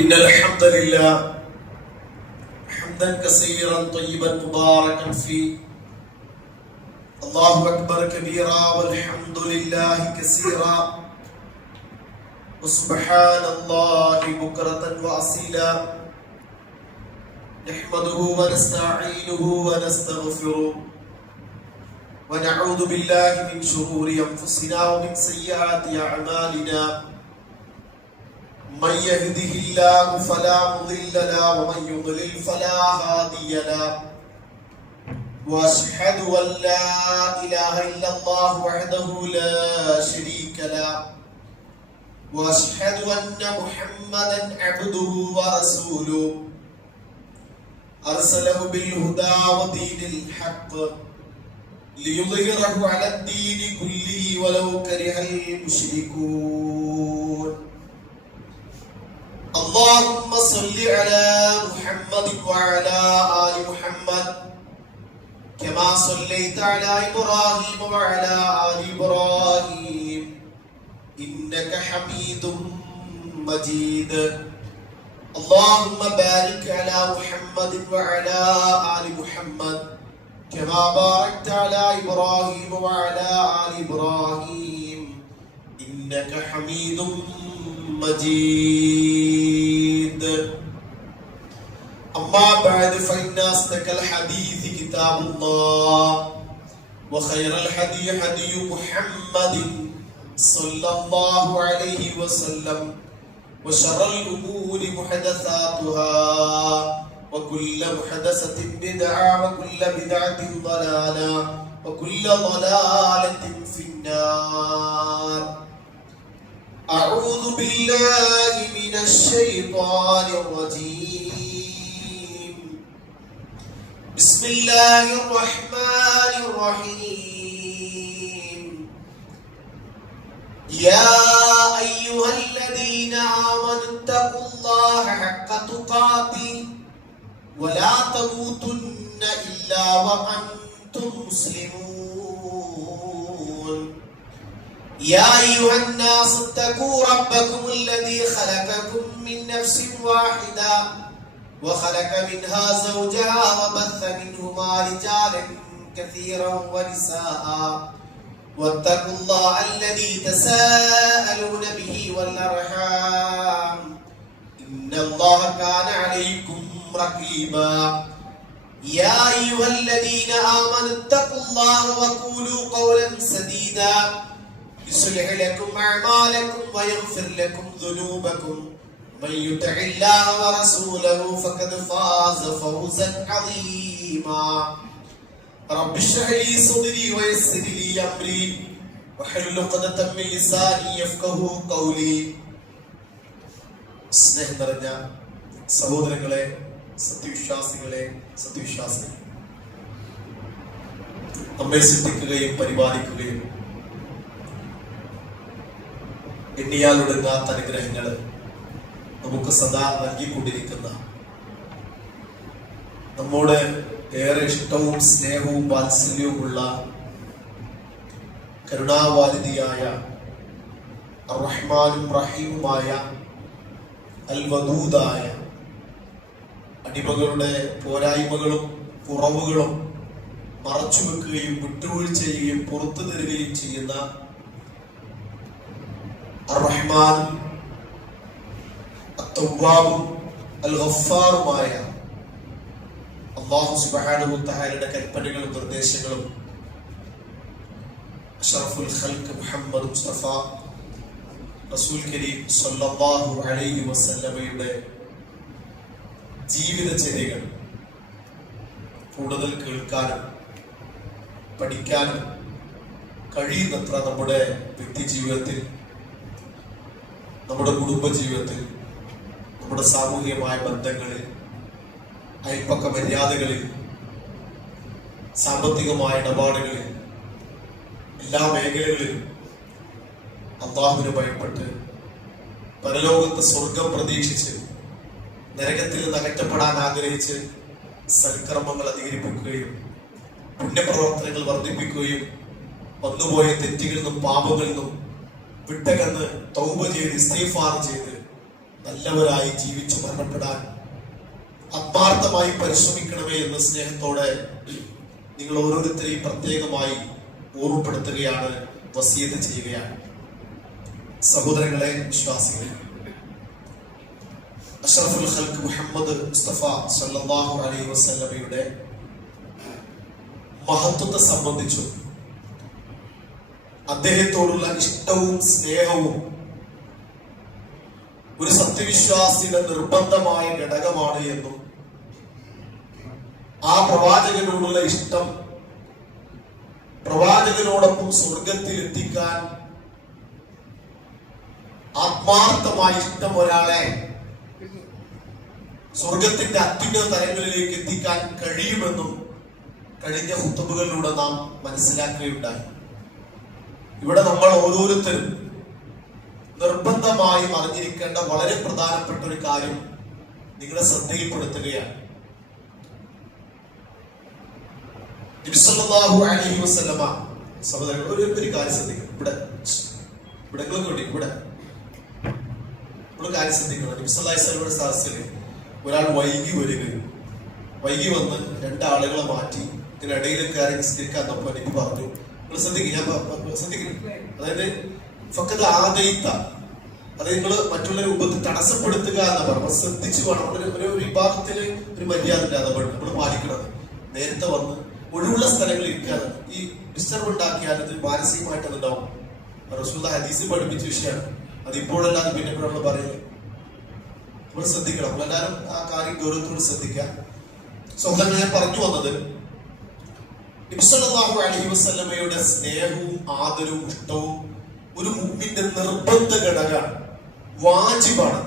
إن الحمد لله حمدا كثيرا طيبا مباركا فيه. الله أكبر كبيرا والحمد لله كثيرا وسبحان الله بكرة وأصيلا. نحمده ونستعينه ونستغفره ونعوذ بالله من شرور أنفسنا ومن سيئات أعمالنا. من يهده الله فلا مضل له ومن يضلل فلا هادي له. واشهد ان لا اله الا الله وحده لا شريك له واشهد ان محمدا عبده ورسوله ارسله بالهدى ودين الحق ليظهره على الدين كله ولو كره المشركون. اللهم صل على محمد وعلى آل محمد كما صليت على إبراهيم وعلى آل إبراهيم إنك حميد مجيد. اللهم بارك على محمد وعلى آل محمد كما باركت على إبراهيم وعلى آل إبراهيم إنك حميد مجيد. أما بعد فإن أصدق الحديث كتاب الله وخير الهدي هدي محمد صلى الله عليه وسلم وشر الأمور محدثاتها وكل محدثة بدعة وكل بدعة ضلالة وكل ضلالة في النار. أعوذ بالله من الشيطان الرجيم. بسم الله الرحمن الرحيم. يا أيها الذين آمنوا اتقوا الله حق تقاته ولا تموتن إلا وأنتم مسلمون. يا أيها الناس اتقوا ربكم الذي خلقكم من نفس واحدة وخلق منها زوجها وبث منهما رجالا كثيرا ونساء واتقوا الله الذي تساءلون به والأرحام إن الله كان عليكم رقيبا. يا أيها الذين آمنوا اتقوا الله وقولوا قولا سديدا يصلح لكم أعمالكم ويغفر لكم ذنوبكم من يطع الله ورسوله فقد فاز فوزا عظيما. رب اشرح لي صدري ويسر لي أمري واحلل عقدة من لساني يفقهوا قولي. സ്നേഹം നിറഞ്ഞ സഹോദരങ്ങളെ, സത്യവിശ്വാസികളെ, സത്യവിശ്വാസികളെ, നമ്മെ സൃഷ്ടിക്കുകയും പരിപാലിക്കുകയും എണ്ണിയാലൊടുങ്ങാത്ത അനുഗ്രഹങ്ങള് നമുക്ക് സദാ നൽകിക്കൊണ്ടിരിക്കുന്ന, നമ്മോട് ഏറെ ഇഷ്ടവും സ്നേഹവും വാത്സല്യവുമുള്ള കരുണാവാരിധിയായ റഹ്മാനും റഹീമുമായ അൽവദൂദായ അടിമകളുടെ പോരായ്മകളും കുറവുകളും മറച്ചുവെക്കുകയും വിട്ടുവീഴ്ച ചെയ്യുകയും പുറത്തു തരികയും ചെയ്യുന്ന അർ-റഹ്മാൻ അത്ത്-തവ്വാബും അൽ-ഗഫ്ഫാറുമായ അല്ലാഹു സുബ്ഹാനഹു വ തആലയുടെ കൽപ്പനകളും നിർദ്ദേശങ്ങളും അഷ്റഫുൽ ഖൽഖ് മുഹമ്മദ് മുസ്തഫ റസൂൽ കരീം സ്വല്ലല്ലാഹു അലൈഹി വസല്ലമയുടെ ജീവിതചര്യകൾ കൂടുതൽ കേൾക്കാനും പഠിക്കാനും കഴിയുന്നത്ര നമ്മുടെ വ്യക്തിജീവിതത്തിൽ, നമ്മുടെ കുടുംബജീവിതത്തിൽ, നമ്മുടെ സാമൂഹികമായ ബന്ധങ്ങളിൽ, അയൽപ്പക്ക മര്യാദകളിൽ, സാമ്പത്തികമായ ഇടപാടുകളിൽ, എല്ലാ മേഖലകളിലും അല്ലാഹുവിനെ ഭയപ്പെട്ട് പരലോകത്ത് സ്വർഗം പ്രതീക്ഷിച്ച് നരകത്തിൽ നിന്ന് അകറ്റപ്പെടാൻ ആഗ്രഹിച്ച് സൽക്കർമ്മങ്ങൾ അധികരിപ്പിക്കുകയും പുണ്യപ്രവർത്തനങ്ങൾ വർദ്ധിപ്പിക്കുകയും വന്നുപോയ തെറ്റുകളിൽ നിന്നും പാപങ്ങളിൽ നിന്നും വിട്ടകന്ന് തൗബ ചെയ്ത് ഇസ്തിഗ്ഫാർ ചെയ്ത് നല്ലവരായി ജീവിച്ചു മരണപ്പെടാൻ ആത്മാർത്ഥമായി പരിശ്രമിക്കണമേ എന്ന് സ്നേഹത്തോടെ നിങ്ങൾ ഓരോരുത്തരെയും പ്രത്യേകമായി ഓർമ്മപ്പെടുത്തുകയാണ്, വസിയത്ത് ചെയ്യുകയാണ്. സഹോദരങ്ങളെ, വിശ്വാസികളെ, അഷ്റഫുൽ ഖൽഖ് മുഹമ്മദ് മുസ്തഫ സല്ലല്ലാഹു അലൈഹി വസല്ലമയുടെ മഹത്വത്തെ സംബന്ധിച്ചും അദ്ദേഹത്തോടുള്ള ഇഷ്ടവും സ്നേഹവും ഒരു സത്യവിശ്വാസിയുടെ നിർബന്ധമായ ഘടകമാണ് എന്നും ആ പ്രവാചകനോടുള്ള ഇഷ്ടം പ്രവാചകനോടൊപ്പം സ്വർഗത്തിൽ എത്തിക്കാൻ ആത്മാർത്ഥമായ ഇഷ്ടം ഒരാളെ സ്വർഗത്തിന്റെ അത്യുന്നത തലങ്ങളിലേക്ക് എത്തിക്കാൻ കഴിയുമെന്നും കഴിഞ്ഞ ഖുതുബകളിലൂടെ നാം മനസ്സിലാക്കുകയുണ്ടായി. ഇവിടെ നമ്മൾ ഓരോരുത്തരും നിർബന്ധമായും അറിഞ്ഞിരിക്കേണ്ട വളരെ പ്രധാനപ്പെട്ട ഒരു കാര്യം നിങ്ങളെ ശ്രദ്ധയിൽപ്പെടുത്തുകയാണ്. നബി സല്ലല്ലാഹു അലൈഹി വസല്ലമ സഹോദരങ്ങൾ ഒരു കാര്യം ശ്രദ്ധിക്കണം. ഇവിടെ കാര്യം ശ്രദ്ധിക്കണം. നബി സല്ലല്ലാഹു അലൈഹി വസല്ലമയുടെ സദസ്സിൽ ഒരാൾ വൈകി വന്ന് രണ്ടാളുകളെ മാറ്റി ഇതിനിടയിൽ കയറി നിസ്കരിക്കാൻ നോക്കാൻ എനിക്ക് പറഞ്ഞു. നിങ്ങൾ ശ്രദ്ധിക്കും, ഞാൻ ശ്രദ്ധിക്കും. അതായത് ഫഖദ് ആദൈത, അതായത് നിങ്ങൾ മറ്റുള്ള രൂപത്തിൽ തടസ്സപ്പെടുത്തുക എന്ന് പറഞ്ഞു. ശ്രദ്ധിച്ചു വേണം. ഒരു വിഭാഗത്തില് ഒരു മര്യാദ ഇല്ലാതെ നമ്മൾ പാലിക്കണം. നേരത്തെ വന്ന് ഒഴിവുള്ള സ്ഥലങ്ങളിൽ ഇരിക്കാതെ ഈ ഡിസ്റ്റർബ് ഉണ്ടാക്കിയാൽ ഇത് മാനസികമായിട്ട് അതുണ്ടാവും. റസൂലുള്ളാഹി ഹദീസിൽ പഠിപ്പിച്ച വിഷയമാണ്. അത് ഇപ്പോഴല്ലാതെ പിന്നെ നമ്മൾ പറയുന്നത്. നമ്മൾ ശ്രദ്ധിക്കണം. നമ്മളെല്ലാവരും ആ കാര്യം ഗൗരവത്തോട് ശ്രദ്ധിക്കാം. സഹോദരൻ, ഞാൻ പറഞ്ഞു വന്നത് നബി സല്ലല്ലാഹു അലൈഹി വസല്ലമയുടെ സ്നേഹവും ആദരവും ഇഷ്ടവും ഒരു മുഅ്മിന്റെ നിർബന്ധ ഘടകമാണ്, വാജിബാണ്.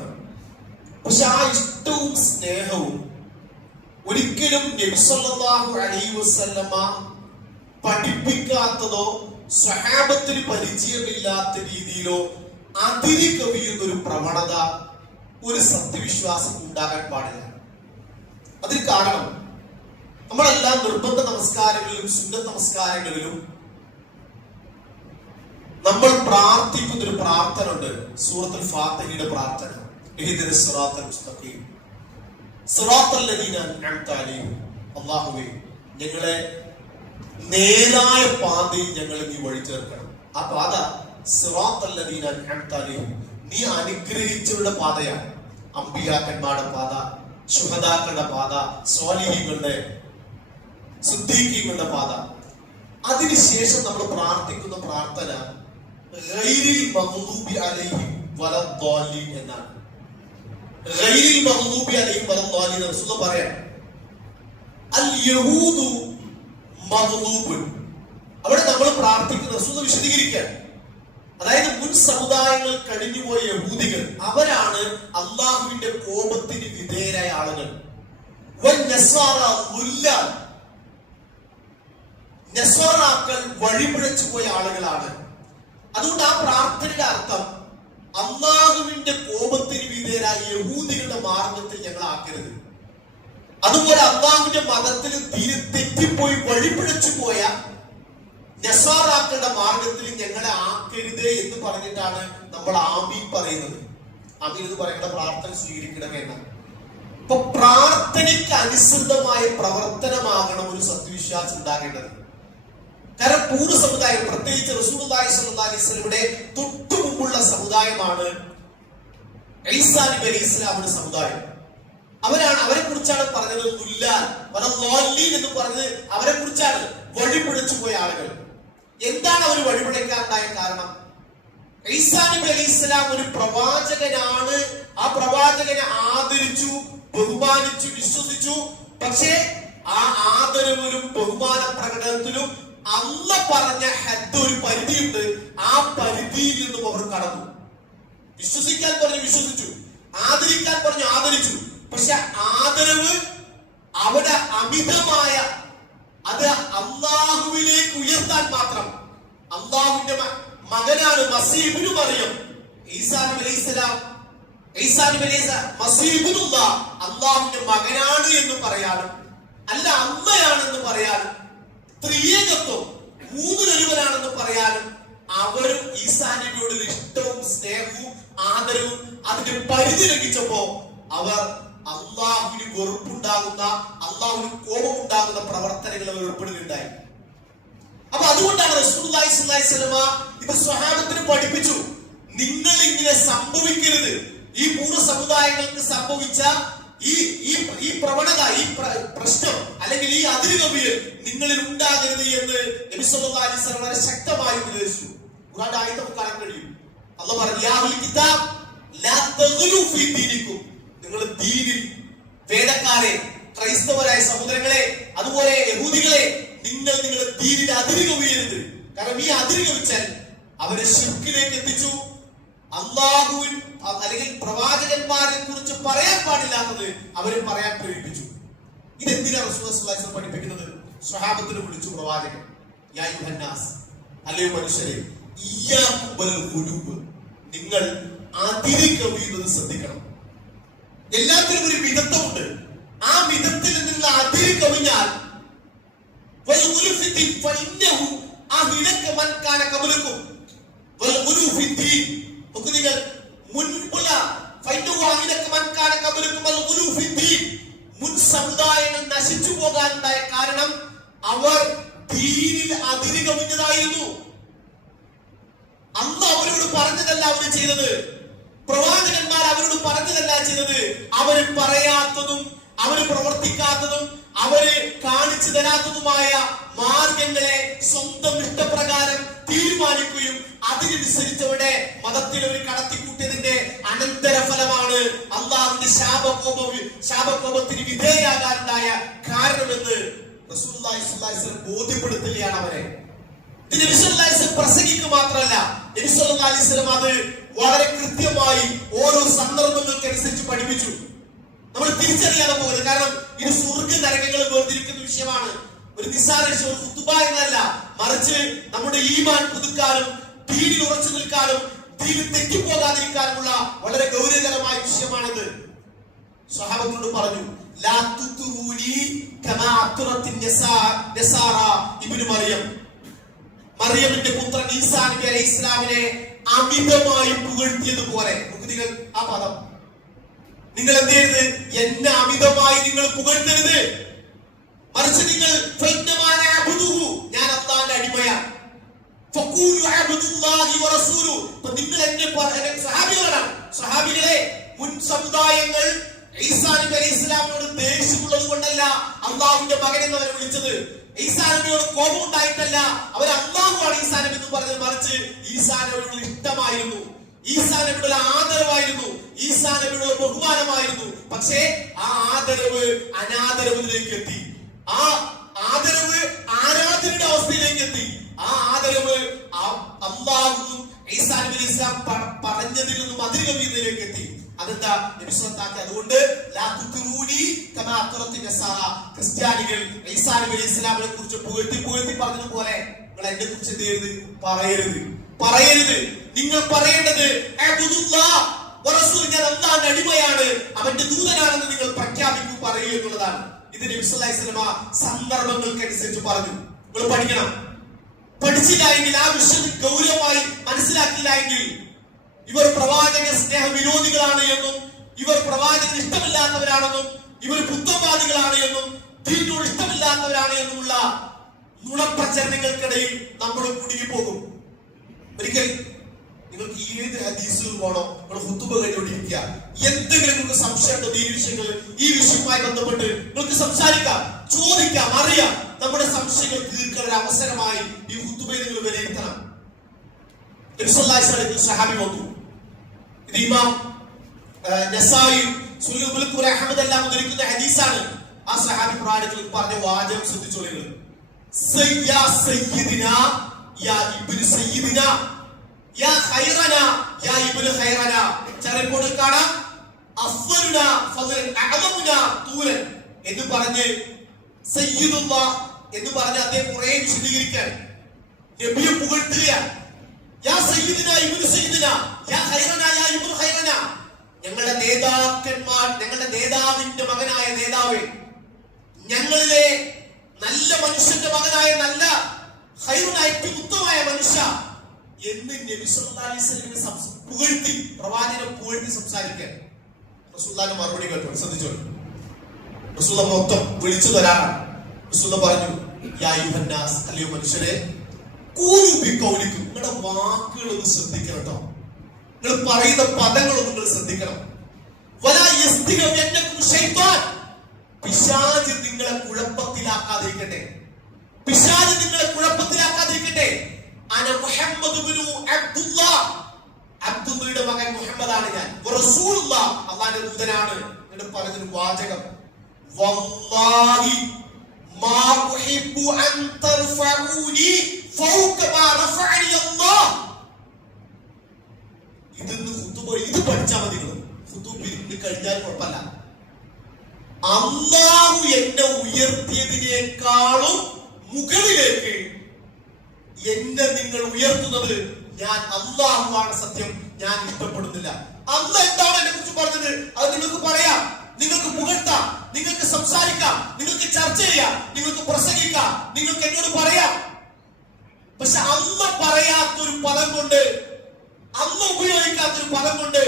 പക്ഷെ ആ ഇഷ്ടവും സ്നേഹവും ഒരിക്കലും നബി സല്ലല്ലാഹു അലൈഹി വസല്ലമ പഠിപ്പിക്കാത്തതോ സ്വഹാബത്തിന് പരിചയമില്ലാത്ത രീതിയിലോ അതിരി കവിയുന്ന ഒരു പ്രവണത ഒരു സത്യവിശ്വാസം ഉണ്ടാകാൻ പാടില്ല. അതിന് കാരണം നമ്മളെല്ലാം നിർബന്ധ നമസ്കാരങ്ങളിലും സുന്നത്ത് നമസ്കാരങ്ങളിലും നമ്മൾ പ്രാർത്ഥിക്കുന്ന ഒരു പ്രാർത്ഥന ഉണ്ട്, സൂറത്തുൽ ഫാത്തിഹയുടെ പ്രാർത്ഥന. ഇഹ്ദിനസ് സിറാത്തൽ മുസ്തഖീം സിറാത്തൽ ലദീന അൻഅംത അലൈഹിം. അല്ലാഹുവേ, ഞങ്ങളെ നേരായ പാതയിൽ ഞങ്ങളെ നീ വഴി ചേർക്കണം. ആ പാത സിറാത്തൽ ലദീന അൻഅംത അലൈഹിം, നീ അനുഗ്രഹിച്ചവരുടെ പാതയാണ്. അമ്പിയാക്കന്മാരുടെ പാത, ശുഹദാക്കളുടെ പാത, സ്വാലിഹീങ്ങളുടെ, സിദ്ദീഖീങ്ങളുടെ പാത. അതിനുശേഷം നമ്മൾ പ്രാർത്ഥിക്കുന്ന പ്രാർത്ഥന ഗൈരിൽ മഗ്ദൂബി അലൈഹിം വലദ്ദാലിൻ എന്നാണ്. ഗൈരിൽ മഗ്ദൂബി അലൈഹിം വലദ്ദാലിൻ റസൂൽ പറയാം. അൽ യഹൂദു മഗ്ദൂബുൻ, അവിടെ നമ്മൾ പ്രാർത്ഥിക്കുന്ന റസൂൽ വിശദീകരിക്കാൻ, അതായത് മുൻ സമുദായങ്ങൾ കഴിഞ്ഞുപോയ യഹൂദികൾ അവരാണ് അള്ളാഹുവിന്റെ കോപത്തിന് വിധേയരായ ആളുകൾ. നസ്വാറാക്കൾ വഴിപിഴച്ചു പോയ ആളുകളാണ്. അതുകൊണ്ട് ആ പ്രാർത്ഥനയുടെ അർത്ഥം അള്ളാഹുവിന്റെ കോപത്തിന് വിധേയരായ യഹൂദികളുടെ മാർഗത്തിൽ ഞങ്ങൾ ആക്കരുത്. അതുപോലെ അള്ളാഹുവിന്റെ മതത്തിൽ തീരെ തെറ്റിപ്പോയി വഴിപിഴച്ചു പോയ നസ്വാറാക്കളുടെ മാർഗത്തിൽ ഞങ്ങളെ ആക്കരുത് എന്ന് പറഞ്ഞിട്ടാണ് നമ്മൾ ആമീൻ പറയുന്നത്. ആമീൻ എന്ന് പറയുന്ന പ്രാർത്ഥന സ്വീകരിക്കണം എന്നാണ്. അപ്പൊ പ്രാർത്ഥനയ്ക്ക് അനുസൃതമായ പ്രവർത്തനമാകണം ഒരു സത്യവിശ്വാസം ഉണ്ടാകേണ്ടത്. കാരണം പൂർവ്വ സമുദായം, പ്രത്യേകിച്ച് റസൂലുള്ളാഹി സ്വല്ലല്ലാഹു അലൈഹി വസല്ലമയുടെ തൊട്ടു മുമ്പുള്ള സമുദായമാണ് ഈസാ നബി അലൈഹി ഇസ്ലാമിന്റെ സമുദായം. അവരെ കുറിച്ചാണ് പറഞ്ഞത് ദുല്ലാൽ വലദ്ദാലിൻ എന്ന് പറഞ്ഞത് അവരെ കുറിച്ചാണ്, വഴിപിഴച്ചു പോയ ആളുകൾ. എന്താണ് അവർ വഴിപിഴക്കാനുണ്ടായ കാരണം? ഈസാ നബി അലൈഹി ഇസ്ലാം ഒരു പ്രവാചകനാണ്. ആ പ്രവാചകനെ ആദരിച്ചു, ബഹുമാനിച്ചു, വിശ്വസിച്ചു. പക്ഷേ ആ ആദരവിലും ബഹുമാന പ്രകടനത്തിലും അല്ല പറഞ്ഞ ഹദ്ദ്, ഒരു പരിധിയുണ്ട്. ആ പരിധിയിൽ നിന്നും അവർ കടന്നു. വിശ്വസിക്കാൻ പറഞ്ഞു വിശ്വസിച്ചു, ആദരിക്കാൻ പറഞ്ഞു ആദരിച്ചു. പക്ഷെ ആദരവ് അവിടെ അമിതമായ, അത് അള്ളാഹുവിലേക്ക് ഉയർത്താൻ മാത്രം. അള്ളാഹുവിന്റെ മകനാണ് മസീഹ് ഇബ്നു മറിയം, ഈസാ നബി അലൈഹിസ്സലാം. ഈസാ നബി അലൈഹിസ്സലാം മസീഹ് ഇബ്നുല്ലാഹ്, അള്ളാഹുവിന്റെ മകനാണ് എന്ന് പറയാനും അല്ല അമ്മയാണെന്ന് പറയാനും ത്രിയേകത്വം മൂന്നിലൊരുവനാണെന്ന് പറയാനും അവരും ഈസാ നബിയോട് ഇഷ്ടവും സ്നേഹവും ആദരവും അതിന്റെ പരിധി ലംഘിച്ചപ്പോ അവർ അള്ളാഹുവിന് വെറുപ്പുണ്ടാകുന്ന, അള്ളാഹുവിന് കോപമുണ്ടാകുന്ന പ്രവർത്തനങ്ങൾ ഏർപ്പെടുകയുണ്ടായി. അപ്പൊ അതുകൊണ്ടാണ് റസൂലുള്ളാഹി സ്വല്ലല്ലാഹി അലൈഹി വസല്ലമ ഇത് സ്വഹാബത്തിന് പഠിപ്പിച്ചു. നിങ്ങൾ ഇങ്ങനെ സംഭവിക്കരുത്. ഈ പൂർവ്വ സമുദായങ്ങൾക്ക് സംഭവിച്ച ഈ പ്രവണത, ഈ പ്രശ്നം അല്ലെങ്കിൽ ഈ അതിരുകവിയൽ നിങ്ങളിൽ ഉണ്ടാകരുത് എന്ന് നബി സല്ലല്ലാഹു അലൈഹി വസല്ലം വളരെ ശക്തമായി ഉപദേശിച്ചു. ഖുർആന്റെ ആയത്ത് നമുക്ക് കാണാൻ കഴിയും. അല്ലാഹു പറഞ്ഞു, യാ അഹ്ലൽ കിതാബ് ലാ തഗ്ലൂ ഫീ ദീനിക്കും. നിങ്ങൾ ദീനിൽ, വേദക്കാരെ, ക്രൈസ്തവരായ സഹോദരങ്ങളെ, അതുപോലെ യഹൂദികളെ, നിങ്ങൾ നിങ്ങളുടെ ദീനിൽ അതിരുകവിയരുത്. കാരണം ഈ അതിരുകവിച്ചാൽ അവരെ ശിർക്കിലേക്ക് എത്തിച്ചു. അള്ളാഹുവിൻ അല്ലെങ്കിൽ പ്രവാചകന്മാരെ കുറിച്ച് പറയാൻ പാടില്ലാത്തത് അവരെ പറയാൻ പ്രേരിപ്പിച്ചു. ഇതെന്തിനാണ് റസൂലുള്ളാഹി സ്വല്ലല്ലാഹു അലൈഹി വസല്ലം പഠിപ്പിക്കുന്നത്? സ്വഹാബത്തിനെ വിളിച്ചു പ്രവാചകൻ, യാ അയ്യുഹന്നാസ്, അല്ലയോ മനുഷ്യരെ, ഇയ്യാകും വൽ ഖുലൂബ്, നിങ്ങൾ അതിര് കവിയുന്നത് ശ്രദ്ധിക്കണം. എല്ലാത്തിനും ഒരു മിതത്വമുണ്ട്. ആ മിതത്തിൽ നിങ്ങൾ അതിര് കവിഞ്ഞാൽ നിങ്ങൾ മുൻപുള്ള മുൻ സമുദായങ്ങൾ നശിച്ചു പോകാനുണ്ടായ കാരണം അവർ ദീനിൽ അതിര് കവിഞ്ഞതായിരുന്നു. അന്ന് അവരോട് പറഞ്ഞതല്ല അവർ ചെയ്തത്, പ്രവാചകന്മാർ അവരോട് പറഞ്ഞതല്ല ചെയ്തത്. അവര് പറയാത്തതും അവര് പ്രവർത്തിക്കാത്തതും അവര് കാണിച്ചു തരാത്തതുമായ മാർഗങ്ങളെ സ്വന്തം ഇഷ്ടപ്രകാരം തീരുമാനിക്കുകയും അതിനനുസരിച്ചവരുടെ മതത്തിൽ ഒരു കടത്തിക്കൂട്ടിയതിന്റെ അനന്തരഫലമാണ് അള്ളാഹുവിന്റെ ശാപകോപത്തിന് വിധേയരാകാനുണ്ടായ കാരണമെന്ന് റസൂലുള്ളാഹി സ്വല്ലല്ലാഹു അലൈഹി വസല്ലം ബോധ്യപ്പെടുത്തുകയാണ് അവരെ. ഇത് നബി സല്ലല്ലാഹു അലൈഹി വസല്ലം പ്രസംഗിക്കുക മാത്രമല്ല, നബി സല്ലല്ലാഹു അലൈഹി വസല്ലം അത് വളരെ കൃത്യമായി ഓരോ സന്ദർഭങ്ങൾക്കനുസരിച്ച് പഠിപ്പിച്ചു. നമ്മൾ തിരിച്ചറിയാതെ പോകുന്നത്, കാരണം ഇത് സ്വർഗ്ഗ നരകങ്ങൾ വേർതിരിക്കുന്ന വിഷയമാണ്. ഒരു നിസ്സാര വിഷയം, ഒരു ഖുതുബ എന്നല്ല, മറിച്ച് നമ്മുടെ ഈമാൻ പുതുക്കാനും ദീനിൽ ഉറച്ചു നിൽക്കാനും ദീനിൽ തെറ്റിപ്പോകാതിരിക്കാനുമുള്ള വളരെ ഗൗരവകരമായ വിഷയമാണിത്. സ്വഹാബത്തോട് പറഞ്ഞു, ലാ തുതുറൂനി കമാ അത്തുറത്തിൻ നസാറ ഇബ്നു മറിയം, മറിയമിന്റെ പുത്രൻ ഈസാ നബി അലൈഹി ഇസ്ലാമിനെ അമിതമായി പുകഴ്ത്തിയതുപോലെ. നിങ്ങൾ ആ പദം, നിങ്ങൾ എന്ത് ചെയ്യരുത്? എന്നെ അമിതമായി നിങ്ങൾ പുകഴ്ത്തരുത്, മറിച്ച് നിങ്ങൾ ഞാൻ അല്ലാഹുവിന്റെ അടിമയാണ്. നിങ്ങൾ എന്നെ സഹാബികളെ, മുൻ സമുദായങ്ങൾ ഈസാ നബി അലൈഹി ഇസ്ലാമിനോട് ദേഷ്യമുള്ളത് കൊണ്ടല്ല അള്ളാഹുവിന്റെ മകൻ എന്ന് അവരെ വിളിച്ചത്. ഈസാ നബിയോട് കോപം ഉണ്ടായിട്ടല്ല അവർ അള്ളാഹുവാണ് ഈസാ നബി എന്ന് പറഞ്ഞത്, മറിച്ച് ഈസാ നബിയോട് ഇഷ്ടമായിരുന്നു, ഈസാ നബിയുടെ ആദരവായിരുന്നു, ഈസാ നബിയുടെ ബഹുമാനമായിരുന്നു. പക്ഷേ ആ ആദരവ് അനാദരവിലേക്ക് എത്തി, ആ ആദരവ് ആരാധനയുടെ അവസ്ഥയിലേക്ക് എത്തി, ആ ആദരവ് അള്ളാഹുവും ഈസാ നബി അലൈഹി ഇസ്ലാം പറഞ്ഞതിൽ നിന്നും അതിരുകവിയുന്നതിലേക്ക് എത്തി. അതെന്താ നബി സ്വന്തമാക്കി? അതുകൊണ്ട് ക്രിസ്ത്യാനികൾ ഈസാ നബി അലൈഹി ഇസ്ലാമിനെ കുറിച്ച് പുകഴ്ത്തി പറഞ്ഞതുപോലെ നിങ്ങൾ എന്നെ കുറിച്ച് എന്ത് ചെയ്യരുത്? പറയരുത്. നിങ്ങൾ പറയേണ്ടത് ഞാൻ അല്ലാഹുവിന്റെ അടിമയാണ്, അവന്റെ ദൂതനാണെന്ന് നിങ്ങൾ പ്രഖ്യാപിക്കൂ, പറയുക എന്നുള്ളതാണ്. ഇത് നബി സല്ലല്ലാഹു അലൈഹി വസല്ലം സന്ദർഭങ്ങൾക്കനുസരിച്ച് പറഞ്ഞു. നിങ്ങൾ പഠിക്കണം. പഠിച്ചില്ല എങ്കിൽ, ആ വിഷയം ഗൗരവമായി മനസ്സിലാക്കില്ല എങ്കിൽ, ഇവർ പ്രവാചക സ്നേഹ വിരോധികളാണ് എന്നും, ഇവർ പ്രവാചകന് ഇഷ്ടമില്ലാത്തവരാണെന്നും, ഇവർ ബുദ്ധവാദികളാണ് എന്നും, ദീനിനോട് ഇഷ്ടമില്ലാത്തവരാണ് എന്നുമുള്ള നുണപ്രചരണങ്ങൾക്കിടയിൽ നമ്മൾ കുടുങ്ങിപ്പോകും. ഒരിക്കൽ നിങ്ങൾക്ക് ഏത് ഹദീസുകൾ വേണോ, നിങ്ങൾ ഖുതുബ കഴിഞ്ഞുകൊണ്ടിരിക്കുക, എന്തെങ്കിലും നിങ്ങൾക്ക് സംശയമുണ്ടോ ഈ വിഷയങ്ങൾ, ഈ വിഷയവുമായി ബന്ധപ്പെട്ട് നിങ്ങൾക്ക് സംസാരിക്കാം, ചോദിക്കാം, അറിയാം. നമ്മുടെ സംശയങ്ങൾ തീർക്കാൻ ഒരു അവസരമായി ഈ ഖുതുബയെ നിങ്ങൾ വിലയിരുത്തണം. സഹാബി വന്നു. ഇത് ഇമാം നസായിയും സുലൈമുൽ ഖുറ അഹ്മദ് എല്ലാം ഉദ്ധരിക്കുന്ന ഹദീസാണ്. ആ സഹാബി പ്രവാചകൻ പറഞ്ഞ വാചകം ശ്രദ്ധിച്ചോളൂ. സയ്യാ സയ്യിദിനാ യാ ഇബ്നു സയ്യിദിനാ യാ ഖൈറനാ യാ ഇബ്നു ഖൈറനാ. ചരപ്പോട് കാണാം അഫ്ദലുനാ ഫളൻ അഅലമുനാ തൂലൻ എന്ന് പറഞ്ഞ് സയ്യിദുല്ലാഹ് എന്ന് പറഞ്ഞ് അദ്ദേഹം കുറെ വിശദീകരിക്കാൻ നബിയെ പുകഴ്ത്തുകയാണ്. യാ സയ്യിദിനാ ഇബ്നു സയ്യിദിനാ യാ ഖൈറനാ യാ ഇബ്നു ഖൈറനാ. ഞങ്ങളുടെ നേതാക്കന്മാർ, ഞങ്ങളുടെ നേതാവിന്റെ മകനായ നേതാവേ, ഞങ്ങളിലെ നല്ല മനുഷ്യന്റെ മകനായ, നല്ല ഖൈറുനായ, ഏറ്റവും ഉത്തമമായ മനുഷ്യ എന്ന് നബി സല്ലല്ലാഹു അലൈഹി വസല്ലം പുകഴ്ത്തി, പ്രവാചകനെ പുകഴ്ത്തി സംസാരിക്കാൻ. റസൂലുള്ളാഹിന്റെ മറുപടി കേട്ടോ, ശ്രദ്ധിച്ചോളൂ. റസൂലുള്ളാഹി മൊത്തം വിളിച്ചു തരാനാണ്. റസൂലുള്ളാഹി പറഞ്ഞു, യാ അയ്യുഹന്നാസ്, അല്ലയോ മനുഷ്യരെ, കൂലു ബിഖൗലിക്കും, നിങ്ങളുടെ വാക്കുകളൊന്ന് ശ്രദ്ധിക്കണം കേട്ടോ. നിങ്ങൾ പറയുന്ന പദങ്ങളൊന്നും നിങ്ങൾ ശ്രദ്ധിക്കണം. വലാ യസ്തിഗവന്നകും ശൈത്താൻ, പിശാച് നിങ്ങളെ കുഴപ്പത്തിലാക്കാതിരിക്കട്ടെ. പിശാച് നിങ്ങളെ കുഴപ്പത്തിലാക്കാതിരിക്കട്ടെ. അന മുഹമ്മദ് ഇബ്നു അബ്ദുല്ലാഹ്, അബ്ദുള്ളയുടെ മകൻ മുഹമ്മദാണ് ഞാൻ. റസൂലുള്ളാഹ്, അല്ലാഹുവിന്റെ ദൂതനാണ്. എന്നിട്ട് പറഞ്ഞൊരു വാചകം, വല്ലാഹി മാ ഉഹിബ്ബു അൻ തർഫഊനി ഫൗക മാ റഫഅനി അല്ലാഹ്. ഇത് പഠിച്ചാൽ മതി. ഖുതുബ കഴിഞ്ഞാൽ കുഴപ്പമില്ല. അല്ലാഹു എന്നെ ഉയർത്തിയതിനേക്കാളും മുകളിലേക്ക് എന്നെ നിങ്ങൾ ഉയർത്തുന്നത് ഞാൻ അല്ലാഹുവാണ് സത്യം, ഞാൻ ഇഷ്ടപ്പെടുന്നില്ല. അല്ലാഹ് എന്താണ് എന്നെ കുറിച്ച് പറഞ്ഞത് അത് നിങ്ങൾക്ക് പറയാം, നിങ്ങൾക്ക് പുകഴ്ത്താം, നിങ്ങൾക്ക് സംസാരിക്കാം, നിങ്ങൾക്ക് ചർച്ച ചെയ്യാം, നിങ്ങൾക്ക് പ്രസംഗിക്കാം, നിങ്ങൾക്ക് എന്നോട് പറയാം. പക്ഷെ അല്ലാഹ് പറയാത്തൊരു പദം കൊണ്ട്, അല്ലാഹ് ഉപയോഗിക്കാത്തൊരു പദം കൊണ്ട്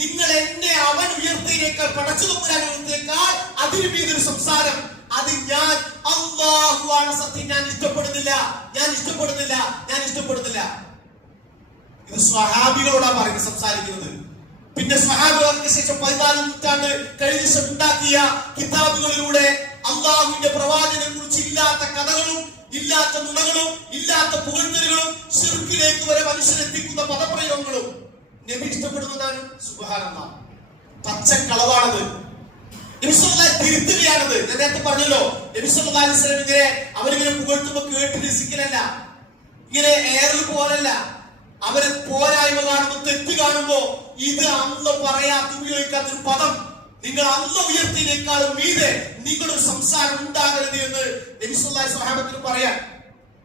നിങ്ങൾ എന്നെ അവൻ ഉയർത്തിയേക്കാൾ, പടച്ചുതമ്പുരാൻ ഉയർത്തിയേക്കാൾ അതിന് മീതൊരു സംസാരം, അത് ഞാൻ അല്ലാഹുവാണ് സത്യം, ഞാൻ ഇഷ്ടപ്പെടുന്നില്ല, ഞാൻ ഇഷ്ടപ്പെടുന്നില്ല, ഞാൻ ഇഷ്ടപ്പെടുന്നില്ല. ഇത് സ്വഹാബികളോടാ പറയുന്നത്, സംസാരിക്കുന്നത്. പിന്നെ സ്വഹാബികൾക്ക് ശേഷം 14 നൂറ്റാണ്ട് കഴിഞ്ഞ ശേഷം ഉണ്ടാക്കിയ കിതാബുകളിലൂടെ അല്ലാഹുവിന്റെ പ്രവാചകനെ കുറിച്ച് ഇല്ലാത്ത കഥകളും ഇല്ലാത്ത നുണകളും ഇല്ലാത്ത പുകഴ്ത്തലുകളും ശിർക്കിലേക്ക് വരെ മനുഷ്യരെത്തിക്കുന്ന പദപ്രയോഗങ്ങളും നബി ഇഷ്ടപ്പെടുന്നതാണ്. സുബ്ഹാനല്ലാഹ്, പച്ചക്കളവാണത്. നബി സല്ലല്ലാഹു അലൈഹി തിരുത്തുകയാണത്. ഞാൻ നേരത്തെ പറഞ്ഞല്ലോ, നബി സല്ലല്ലാഹു അലൈഹി വസല്ലം ഇങ്ങനെ അവരിങ്ങനെ പുകഴ്ത്തുമ്പോ കേട്ട് രസിക്കലല്ല, ഇങ്ങനെ ഏറൽ പോലല്ല. അവരെ പോരായ്മ കാണുമ്പോ, തെറ്റ് കാണുമ്പോ, ഇത് അന്ന് പറയാത്ത ഉപയോഗിക്കാത്തൊരു പദം, നിങ്ങൾ അന്ന് ഉയർത്തിനേക്കാളും മീതെ നിങ്ങളൊരു സംസാരം ഉണ്ടാകരുത് എന്ന് നബി സല്ലല്ലാഹു അലൈഹി വസല്ലം പറയാൻ.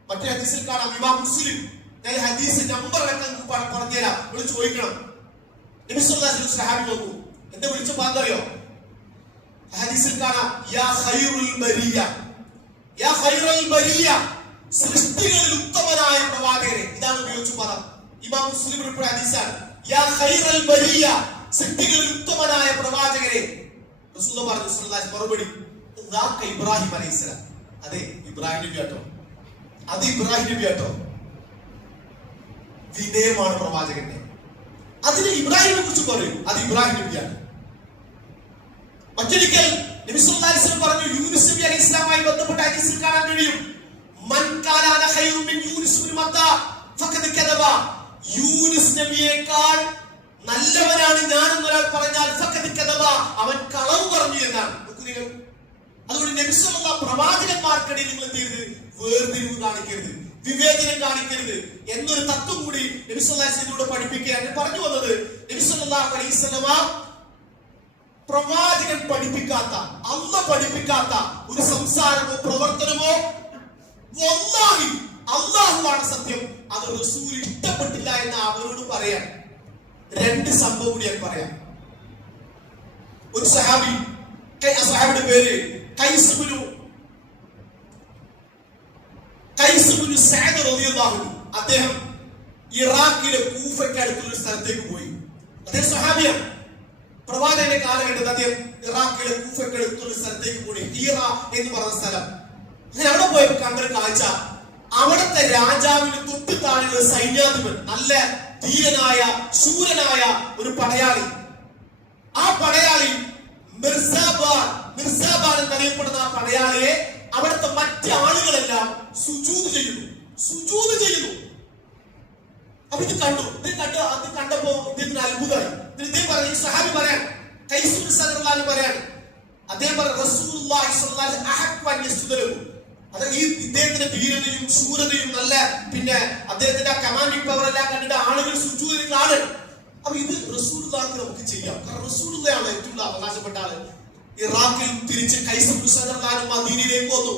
മറ്റേ ഹദീസിൽ കാണാം, ഇമാം മുസ്ലിം, ഞാൻ ഹദീസ് നമ്പർ അടക്കം പറഞ്ഞുതരാം, നിങ്ങൾ ചോദിക്കണം. നബി സല്ലല്ലാഹു അലൈഹി വസല്ലം സഹാബി നോക്കൂ, എന്താ വിളിച്ചപ്പോ എന്തറിയോ? ഹദീസിൽ കാണാം, യാ ഖൈറുൽ ബരിയ, യാ ഖൈറുൽ ബരിയ, സൃഷ്ടികളിൽ ഉത്തമനായ പ്രവാചകരെ. ഇതാണ് ഉപയോഗിച്ച പദം. ഇമാം മുസ്ലിം റിപ്പോർട്ട് ഹദീസാണ്. യാ ഖൈറുൽ ബരിയ, സൃഷ്ടികളിൽ ഉത്തമനായ പ്രവാചകരെ. റസൂലുള്ളാഹി പറഞ്ഞു, സല്ലല്ലാഹു മറുപടി, ദാക ഇബ്രാഹിം അലൈഹിസ്സലാം. അതെ, ഇബ്രാഹിം നബി ആട്ടോ, അത് ഇബ്രാഹിം നബി ആട്ടോ. വിനയമാണ് പ്രവാചകന്റെ. അതിന് ഇബ്രാഹിമിനെ കുറിച്ച് പറയും, അത് ഇബ്രാഹിം നബിയാണ്. മറ്റൊരിക്കൽ നബി സല്ലല്ലാഹു അലൈഹി വസല്ലം പറഞ്ഞു, യൂനുസ് നബി അലൈഹിസ്സലാമായി ബന്ധപ്പെട്ട ഹദീസിൽ കാണാൻ കഴിയും, മൻ കാന അന ഖൈറു മിൻ യൂനുസ് ഇബ്നു മത്ത ഫഖദ് കദബ. യൂനുസ് നബിയേക്കാൾ നല്ലവനാണ് ഞാൻ എന്നൊരാൾ പറഞ്ഞാൽ ഫഖദ് കദബ, അവൻ കളവ് പറഞ്ഞു എന്നാണ്. അതുകൊണ്ട് നബി സല്ലല്ലാഹു പ്രവാചകന്മാർക്കിടയിൽ നിങ്ങൾ എന്ത് ചെയ്യരുത്? വേർതിരിവ് കാണിക്കരുത്, വിവേചനം കാണിക്കരുത് എന്നൊരു തത്വം കൂടി നബി സല്ലല്ലാഹു അലൈഹി വസല്ലം പഠിപ്പിക്കുകയാണ്. പറഞ്ഞു വന്നത്, നബി സല്ലല്ലാഹു അലൈഹി വസല്ലം പ്രവാചകൻ പഠിപ്പിക്കാത്ത, അല്ലാഹ് പഠിപ്പിക്കാത്ത ഒരു സംസാരമോ പ്രവർത്തനമോ വല്ലാഹി അല്ലാഹുവാണ് സത്യം, അത് റസൂൽ ഇഷ്ടപ്പെട്ടില്ല എന്ന് അവരോട് പറയാൻ. രണ്ട് സംഭവം കൂടി ഞാൻ പറയാം. ഒരു സഹാബി, ആ സഹാബിയുടെ പേര് ഖൈസ് ഇബ്നു സഅദ് റളിയല്ലാഹു അൻഹു. അദ്ദേഹം ഇറാഖിലെ കൂഫയ്ക്ക് അടുത്തുള്ള ഒരു സ്ഥലത്തേക്ക് പോയി. അദ്ദേഹം സഹാബിയാണ്. പ്രവാചകന്റെ കാലഘട്ടത്തിൽ അദ്ദേഹം ഇറാഖിലെ കൂഫയ്ക്ക് അടുത്തുള്ള സ്ഥലത്തേക്ക് പോയി, ഹീറ എന്ന് പറയുന്ന സ്ഥലം. അങ്ങനെ അവിടെ പോയപ്പോൾ കണ്ടൊരു കാഴ്ച, അവിടുത്തെ രാജാവിന് തൊട്ടു താഴെ സൈന്യാധിപൻ, നല്ല ധീരനായ ശൂരനായ ഒരു പടയാളി. ആ പടയാളി മിർസാബാൻ എന്നറിയപ്പെടുന്ന ആ പടയാളിയെ അവിടുത്തെ മറ്റു ആളുകളെല്ലാം സുജൂദ് ചെയ്യുന്നു. അപ്പൊ ഇത് കണ്ടപ്പോ ഇതിന് അത്ഭുതമായി. ഇദ്ദേഹം പറഞ്ഞു, സഹാബി പറയാൻ, ഖൈസ് ഇബ്നു സഅദ് പറയാൻ, അദ്ദേഹം പറഞ്ഞു, റസൂലുള്ളാഹി സ്വല്ലല്ലാഹു അലൈഹി വസല്ലം അഹഖു അൻ യസ്ജുദ. അത് ഈ ഇദ്ദേഹത്തിന്റെ ധീരതയും ശൂരതയും നല്ല, പിന്നെ അദ്ദേഹത്തിന്റെ ആ കമാൻഡിംഗ് പവർ എല്ലാം കണ്ടിട്ട് ആളുകൾ സുജൂദിൽ കാണും. അപ്പൊ ഇത് റസൂലുള്ളാഹിക്ക് നമുക്ക് ചെയ്യാം, കാരണം റസൂലുള്ളാഹിയാണ് ഏറ്റവും അവകാശപ്പെട്ട ആള്. ഇറാഖിൽ തിരിച്ച് ഖൈസ് ഇബ്നു സഅദ് മദീനയിലേക്ക് വന്നു.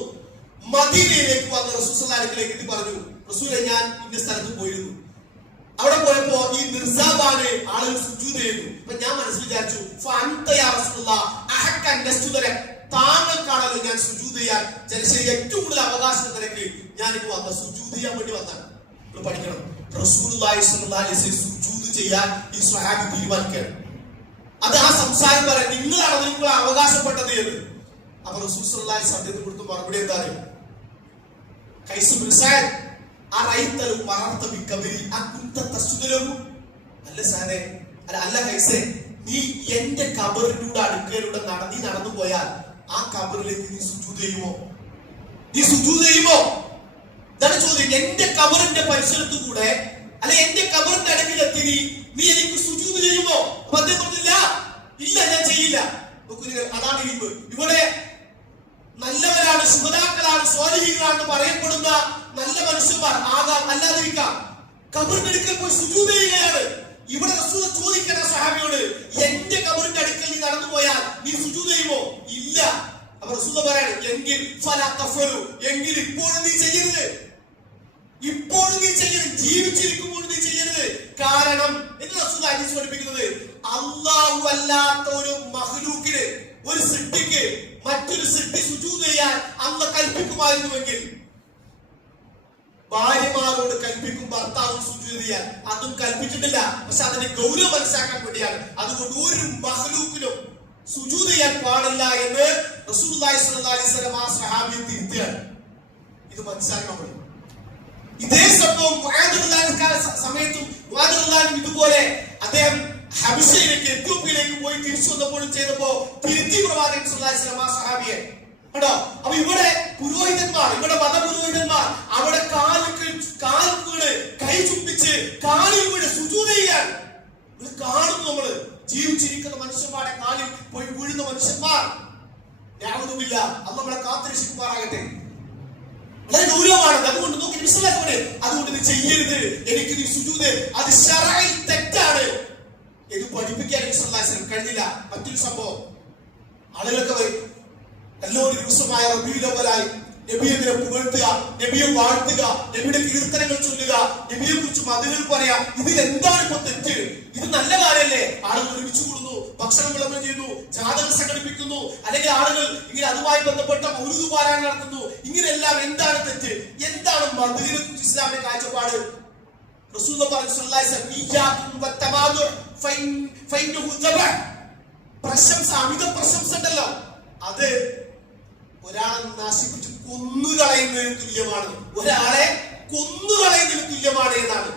മദീനയിലേക്ക് വന്ന റസൂൽ സല്ലല്ലാഹു അലൈഹി വസല്ലം ഇത് പറഞ്ഞു, റസൂലേ, ഞാൻ ഇന്ന സ്ഥലത്ത് പോയിരുന്നു. അവിടെ പോയപ്പോ ഈ മിർസാബാനെ ആളുകൾ സുജൂദ് ചെയ്യുന്നു. അപ്പൊ ഞാൻ മനസ്സിൽ വിചാരിച്ചു, ഫഅൻത യാ റസൂലുള്ളാഹ് അഹഖ അൻ നസ്ജുദ ലക, താങ്കൾക്കാണല്ലോ ഞാൻ സുജൂദ് ചെയ്യാൻ ജനശരി ഏറ്റവും കൂടുതൽ അവകാശം നിനക്ക് ഞാൻ ഇപ്പൊ വന്ന സുജൂദ് ചെയ്യാൻ വേണ്ടി വന്നാണ്. പഠിക്കണം, റസൂലുള്ളാഹി സ്വല്ലല്ലാഹു അലൈഹി വസല്ലം സുജൂദ് ചെയ്യാൻ ഈ സ്വഹാബി തീരുമാനിക്കുകയാണ്. അത് ആ സംസാരം പറയാൻ നിങ്ങളാണ് നിങ്ങൾ അവകാശപ്പെട്ടത് എന്ന്. അപ്പൊ റസൂൽ സല്ലല്ലാഹു അലൈഹി വസല്ലം കൊടുത്ത മറുപടി എന്താണ്? കൈസ് ബിൻ സഅദ് അറൈതലു മറർത ബിഖബരി അകുന്ത തസ്ദുലഹു. അല്ല സാറേ, അല്ല കൈസേ, നീ എന്റെ ഖബറിലൂടെ അടുക്കലൂടെ നടന്നു പോയാൽ ആ ഖബറിലേക്ക് നീ സുജൂദ് ചെയ്യുമോ? നീ സുജൂദ് ചെയ്യുമോ? ഇതാണ് ചോദ്യം. എന്റെ ഖബറിന്റെ പരിസരത്തു കൂടെ അല്ലെ എന്റെ ഖബറിന്റെ അടുക്കിലെത്തി നീ എനിക്ക് സുജൂദ് ചെയ്യുമോ? അപ്പൊ അദ്ദേഹം പറഞ്ഞില്ല, ഇല്ല ഞാൻ ചെയ്യില്ല. അതാണ് ഇൽമ്. ഇവിടെ നല്ലവരാണ്, ശുഹദാക്കളാണ്, സ്വാലിഹീങ്ങളാണെന്ന് പറയപ്പെടുന്ന നല്ല മനുഷ്യന്മാർ ആകാം, അല്ലാതിരിക്കാം. ഖബറിന്റെ അടുക്കൽ പോയി സുജൂദ് ചെയ്യുകയാണ്. ഇവിടെ റസൂൽ ചോദിക്കണ സഹാബിയോട്, എന്റെ ഖബറിന്റെ അടുക്കൽ നീ നടന്നു പോയാൽ നീ സുജൂദ് ചെയ്യുമോ? ഇല്ല. അപ്പൊ റസൂൽ പറയാണ്, എങ്കിൽ ഫലാ തഫ്അലു, എങ്കിൽ ഇപ്പോഴും നീ ചെയ്യരുത്, ഇപ്പോഴും നീ ചെയ്യരുത്, ജീവിച്ചിരിക്കുമ്പോൾ നീ ചെയ്യരുത്. കാരണം എന്ന് റസൂൽ ഹദീസ് പഠിപ്പിക്കുന്നത്, അല്ലാഹു അല്ലാത്ത ഒരു മഖ്ലൂക്കിന്, ഒരു സൃഷ്ടിക്ക് മറ്റൊരു സൃഷ്ടി സുജൂദ് ചെയ്യാൻ അല്ലാഹു കൽപ്പിക്കുമായിരുന്നുവെങ്കിൽ, ഭാര്യമാരോട് കൽപ്പിക്കും ഭർത്താവും സുജൂദ് ചെയ്യാൻ, അതും കൽപ്പിച്ചിട്ടില്ല. പക്ഷെ അതിന്റെ ഗൗരവം മനസ്സിലാക്കാൻ വേണ്ടിയാണ്. അതുകൊണ്ട് ഒരു മഖ്ലൂക്കിനും സുജൂദ് ചെയ്യാൻ പാടില്ല എന്ന് റസൂലുള്ളാഹി സ്വല്ലല്ലാഹു അലൈഹി വസല്ലം ആ സ്വഹാബിയെ തിരുത്തിയാണ്. ഇത് മനസ്സിലാക്കാൻ വേണ്ടി ഇതേ സംഭവം സമയത്തും ഇതുപോലെ അദ്ദേഹം ഹബശയിലേക്ക്, എത്യോപ്യയിലേക്ക് പോയി തിരിച്ചു വന്നപ്പോഴും ചെയ്തപ്പോ തിരുത്തി പ്രവാചകൻ സ്വല്ലല്ലാഹു അലൈഹി വസല്ലം ആ സ്വഹാബിയെ കേട്ടോ. അപ്പൊ ഇവിടെ പുരോഹിതന്മാർ, ഇവിടെ മതപുരോഹിതന്മാർ അവിടെ കാൽ വീട് കൈ ചുംബിച്ച് കാലിൽ വീട് സുജൂദ് ചെയ്യാൻ കാണുന്നു. നമ്മള് ജീവിച്ചിരിക്കുന്ന മനുഷ്യന്മാരുടെ കാലിൽ പോയി വീഴുന്ന മനുഷ്യന്മാർ യാതൊന്നുമില്ല. അത് നമ്മളെ കാത്തിരക്ഷിക്കുമാറാകട്ടെ. വളരെ ഗൗരവമാണ്. അതുകൊണ്ട് നോക്കി മനസ്സിലാക്കണേ, അതുകൊണ്ട് നീ ചെയ്യരുത്, എനിക്ക് നീ സുജൂദ്, അത് ശറഈ തെറ്റാണ് എന്ന് പഠിപ്പിക്കാൻ നബി സല്ലല്ലാഹു അലൈഹി വസല്ലം കഴിഞ്ഞില്ല. മറ്റൊരു സംഭവം, ആളുകൾക്ക് നല്ലൊരു ദിവസമായ റബീഉൽ അവ്വലായി നബിയെ പുകഴ്ത്തുക, നബിയെ വാഴ്ത്തുക, നബിയുടെ കീർത്തനങ്ങൾ ചൊല്ലുക, നബിയെ കുറിച്ച് മതങ്ങൾ പറയാ, ഇതിൽ എന്താണ് ഇപ്പൊ തെറ്റ്? ഇത് നല്ല കാര്യമല്ലേ? ആളുകൾ ഒരുമിച്ച് കൂടുന്നു, ഭക്ഷണം വിളംബരം ചെയ്യുന്നു, ജാഥകൾ സംഘടിപ്പിക്കുന്നു, അല്ലെങ്കിൽ ആളുകൾ ഇങ്ങനെ അതുമായി ബന്ധപ്പെട്ട മൗലൂദ് പാരായണം നടത്തുന്നു. ഇങ്ങനെയെല്ലാം എന്താണ് തെറ്റ്? എന്താണ് മതത്തിനെ കുറിച്ച് ഇസ്ലാമിന്റെ കാഴ്ചപ്പാട്? റസൂൽ പ്രശംസ, അമിത പ്രശംസ ഉണ്ടല്ലോ, അത് ഒരാളെ നശിപ്പിച്ച് കൊന്നുകളയുന്നതിന് തുല്യമാണ്, ഒരാളെ കൊന്നുകളയുന്നതിന് തുല്യമാണ് എന്നാണ്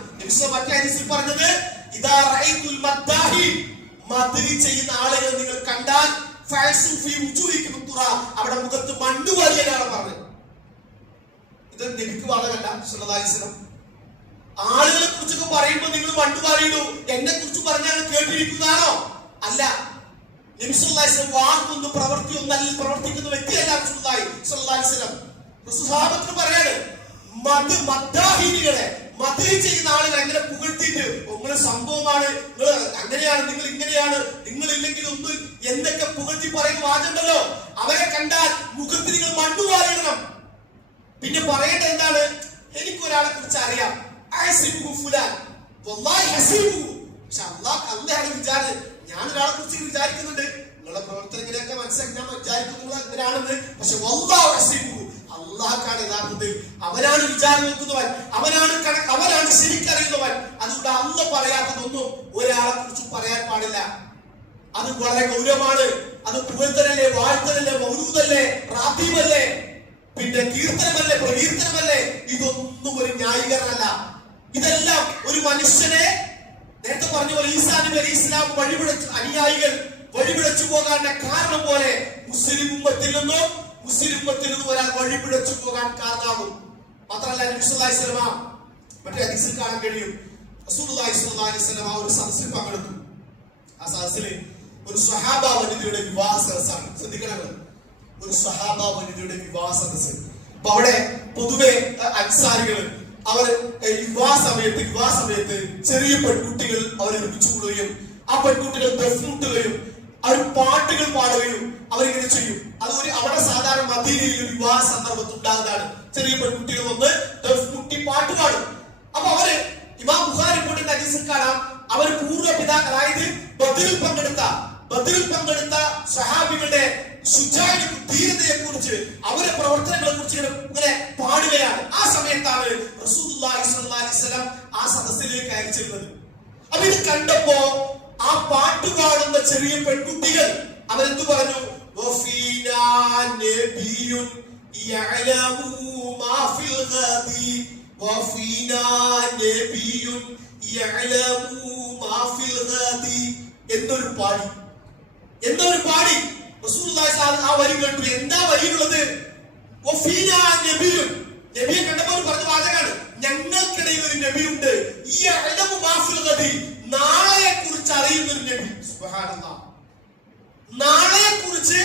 മറ്റേ ഹദീസിൽ പറഞ്ഞത്. ഇദാ റഅയ്തുൽ മദ്ദാഹി, മദ്ഹ് ചെയ്യുന്ന ആളുകൾ നിങ്ങൾ കണ്ടാൽ ഫഅസു ഫീ വുജൂഹിക്കും തുറാ, അവിടെ മുഖത്ത് മണ്ണ് വാരിയാണ് പറഞ്ഞത്. ഇത് നബിക്ക് വാദമല്ല സല്ലല്ലാഹു അലൈഹി വസല്ലം. ആളുകളെ കുറിച്ചൊക്കെ പറയുമ്പോൾ നിങ്ങൾ മണ്ണ് വാരിയിടൂ, എന്നെ കുറിച്ച് പറഞ്ഞാൽ കേട്ടിരിക്കുന്നതാണോ? അല്ല. നബി സല്ലല്ലാഹു അലൈഹി വസല്ലം വാക്കൊന്നും പ്രവൃത്തിയൊന്നും പ്രവർത്തിക്കുന്ന വ്യക്തിയല്ല റസൂലുള്ളാഹി സ്വല്ലല്ലാഹു അലൈഹി വസല്ലം. സ്വഹാബത്തിന് പറയാണ്, മദ്ദാഹിനികളെ, മദ്ഹ് ചെയ്യുന്ന ആളുകൾ എങ്ങനെ പുകഴ്ത്തിയിട്ട് നിങ്ങൾ സംഭവമാണ്, നിങ്ങൾ അങ്ങനെയാണ്, നിങ്ങൾ ഇങ്ങനെയാണ്, നിങ്ങൾ ഇല്ലെങ്കിൽ ഒന്നും എന്തൊക്കെ പുകഴ്ത്തി പറയുന്ന വാചുണ്ടല്ലോ, അവരെ കണ്ടാൽ മുഖത്ത് നിങ്ങൾ മണ്ണ് വാരിടണം. പിന്നെ പറയേണ്ടത് എന്താണ്? എനിക്കൊരാളെ കുറിച്ച് അറിയാം, അള്ളാഹ് വിചാരം, ഞാൻ ഒരാളെ കുറിച്ച് വിചാരിക്കുന്നുണ്ട്, നിങ്ങളുടെ പ്രവർത്തനങ്ങളെയൊക്കെ മനസ്സിലാക്കി ഞാൻ വിചാരിക്കുന്നവരാണെന്ന്. പക്ഷെ അള്ളാഹ്ക്കാണ് യഥാർത്ഥത്തിൽ, അവനാണ് വിചാരം വെക്കുന്നവൻ, അവനാണ് ശരിക്കറിയുന്നവൻ. അതുകൊണ്ട് അള്ളാഹ് പറയാത്തതൊന്നും ഒരാളെ കുറിച്ച് പറയാൻ പാടില്ല. അത് വളരെ ഗൗരവമാണ്. അത് പുകഴ്ത്തലല്ലേ, വാഴ്ത്തലല്ലേ, മൗലൂദല്ലേ, റാത്തീബല്ലേ, പിന്നെ കീർത്തനമല്ലേ, പ്രകീർത്തനമല്ലേ, ഇതൊന്നും ഒരു ന്യായീകരണമല്ല. ഇതെല്ലാം ഒരു മനുഷ്യനെ, നേരത്തെ പറഞ്ഞ പോലെ ഈസാ നബി അലൈഹി ഇസ്ലാം വഴിപിഴച്ചു, അനുയായികൾ വഴിപിഴച്ചു പോകാനുള്ള കാരണം പോലെ മുസ്ലിം ഉമ്മത്തിൽ നിന്നും ഒരാൾ വഴിപിഴച്ചു പോകാൻ കാരണമാകും. മാത്രമല്ല നബി സല്ലല്ലാഹു അലൈഹി വസല്ലം മറ്റേ ഹദീസിൽ കാണാൻ കഴിയും, റസൂലുള്ളാഹി സ്വല്ലല്ലാഹു അലൈഹി വസല്ലം ഒരു സദസ്സിൽ പങ്കെടുത്തു. ആ സദസ്സിൽ ഒരു സ്വഹാബ വനിതയുടെ വിവാഹ സദസ്സാണ്. ശ്രദ്ധിക്കണം, ഒരു സ്വഹാബ വനിതയുടെ വിവാഹ സദസ്സ്. അപ്പൊ അവിടെ പൊതുവെ അൻസാരികൾ അവർ വിവാഹ സമയത്ത് ചെറിയ പെൺകുട്ടികൾ അവർ ഒരുമിച്ച് കൂടുകയും ആ പെൺകുട്ടികൾ ദഫ്മുട്ടുകയും അവർ പാട്ടുകൾ പാടുകയും അവരിങ്ങനെ ചെയ്യും. അതൊരു അവിടെ സാധാരണ മദീനയിൽ വിവാഹ സന്ദർഭത്തിൽ ഉണ്ടാകുന്നതാണ്. ചെറിയ പെൺകുട്ടികൾ വന്ന് ദഫ്മുട്ടി പാട്ട് പാടും. അപ്പൊ അവര് ഇമാം ബുഖാരി റിപ്പോർട്ടിന്റെ ഹദീസിൽ കാണാം, അവർ പൂർവ്വ പിതാക്കൾ, അതായത് ബദറിൽ പങ്കെടുത്ത സഹാബികളുടെ ധീരതയെ കുറിച്ച്, അവരുടെ പ്രവർത്തനങ്ങളെ കുറിച്ച് ഇങ്ങനെ പാടുകയാണ്. ആ സമയത്താണ് റസൂലുള്ളാഹി സ്വല്ലല്ലാഹു അലൈഹി വസല്ലം ആ സദസ്സിലേക്ക് അയച്ചിരുന്നത്. അപ്പൊ ഇത് ചെറിയ പെൺകുട്ടികൾ അവരെന്തു പറഞ്ഞു? എന്നൊരു പാടി ആ വരി കേട്ടു. എന്താ വരിയുള്ളത്? നബിയെ കണ്ടപ്പോൾ പറഞ്ഞ വാചകാണ്, ഞങ്ങൾക്കിടയിൽ ഒരു നബിയുണ്ട്, നാളെ കുറിച്ച് അറിയുന്ന ഒരു നബി. സുബ്ഹാനല്ലാഹ്. നാളെ കുറിച്ച്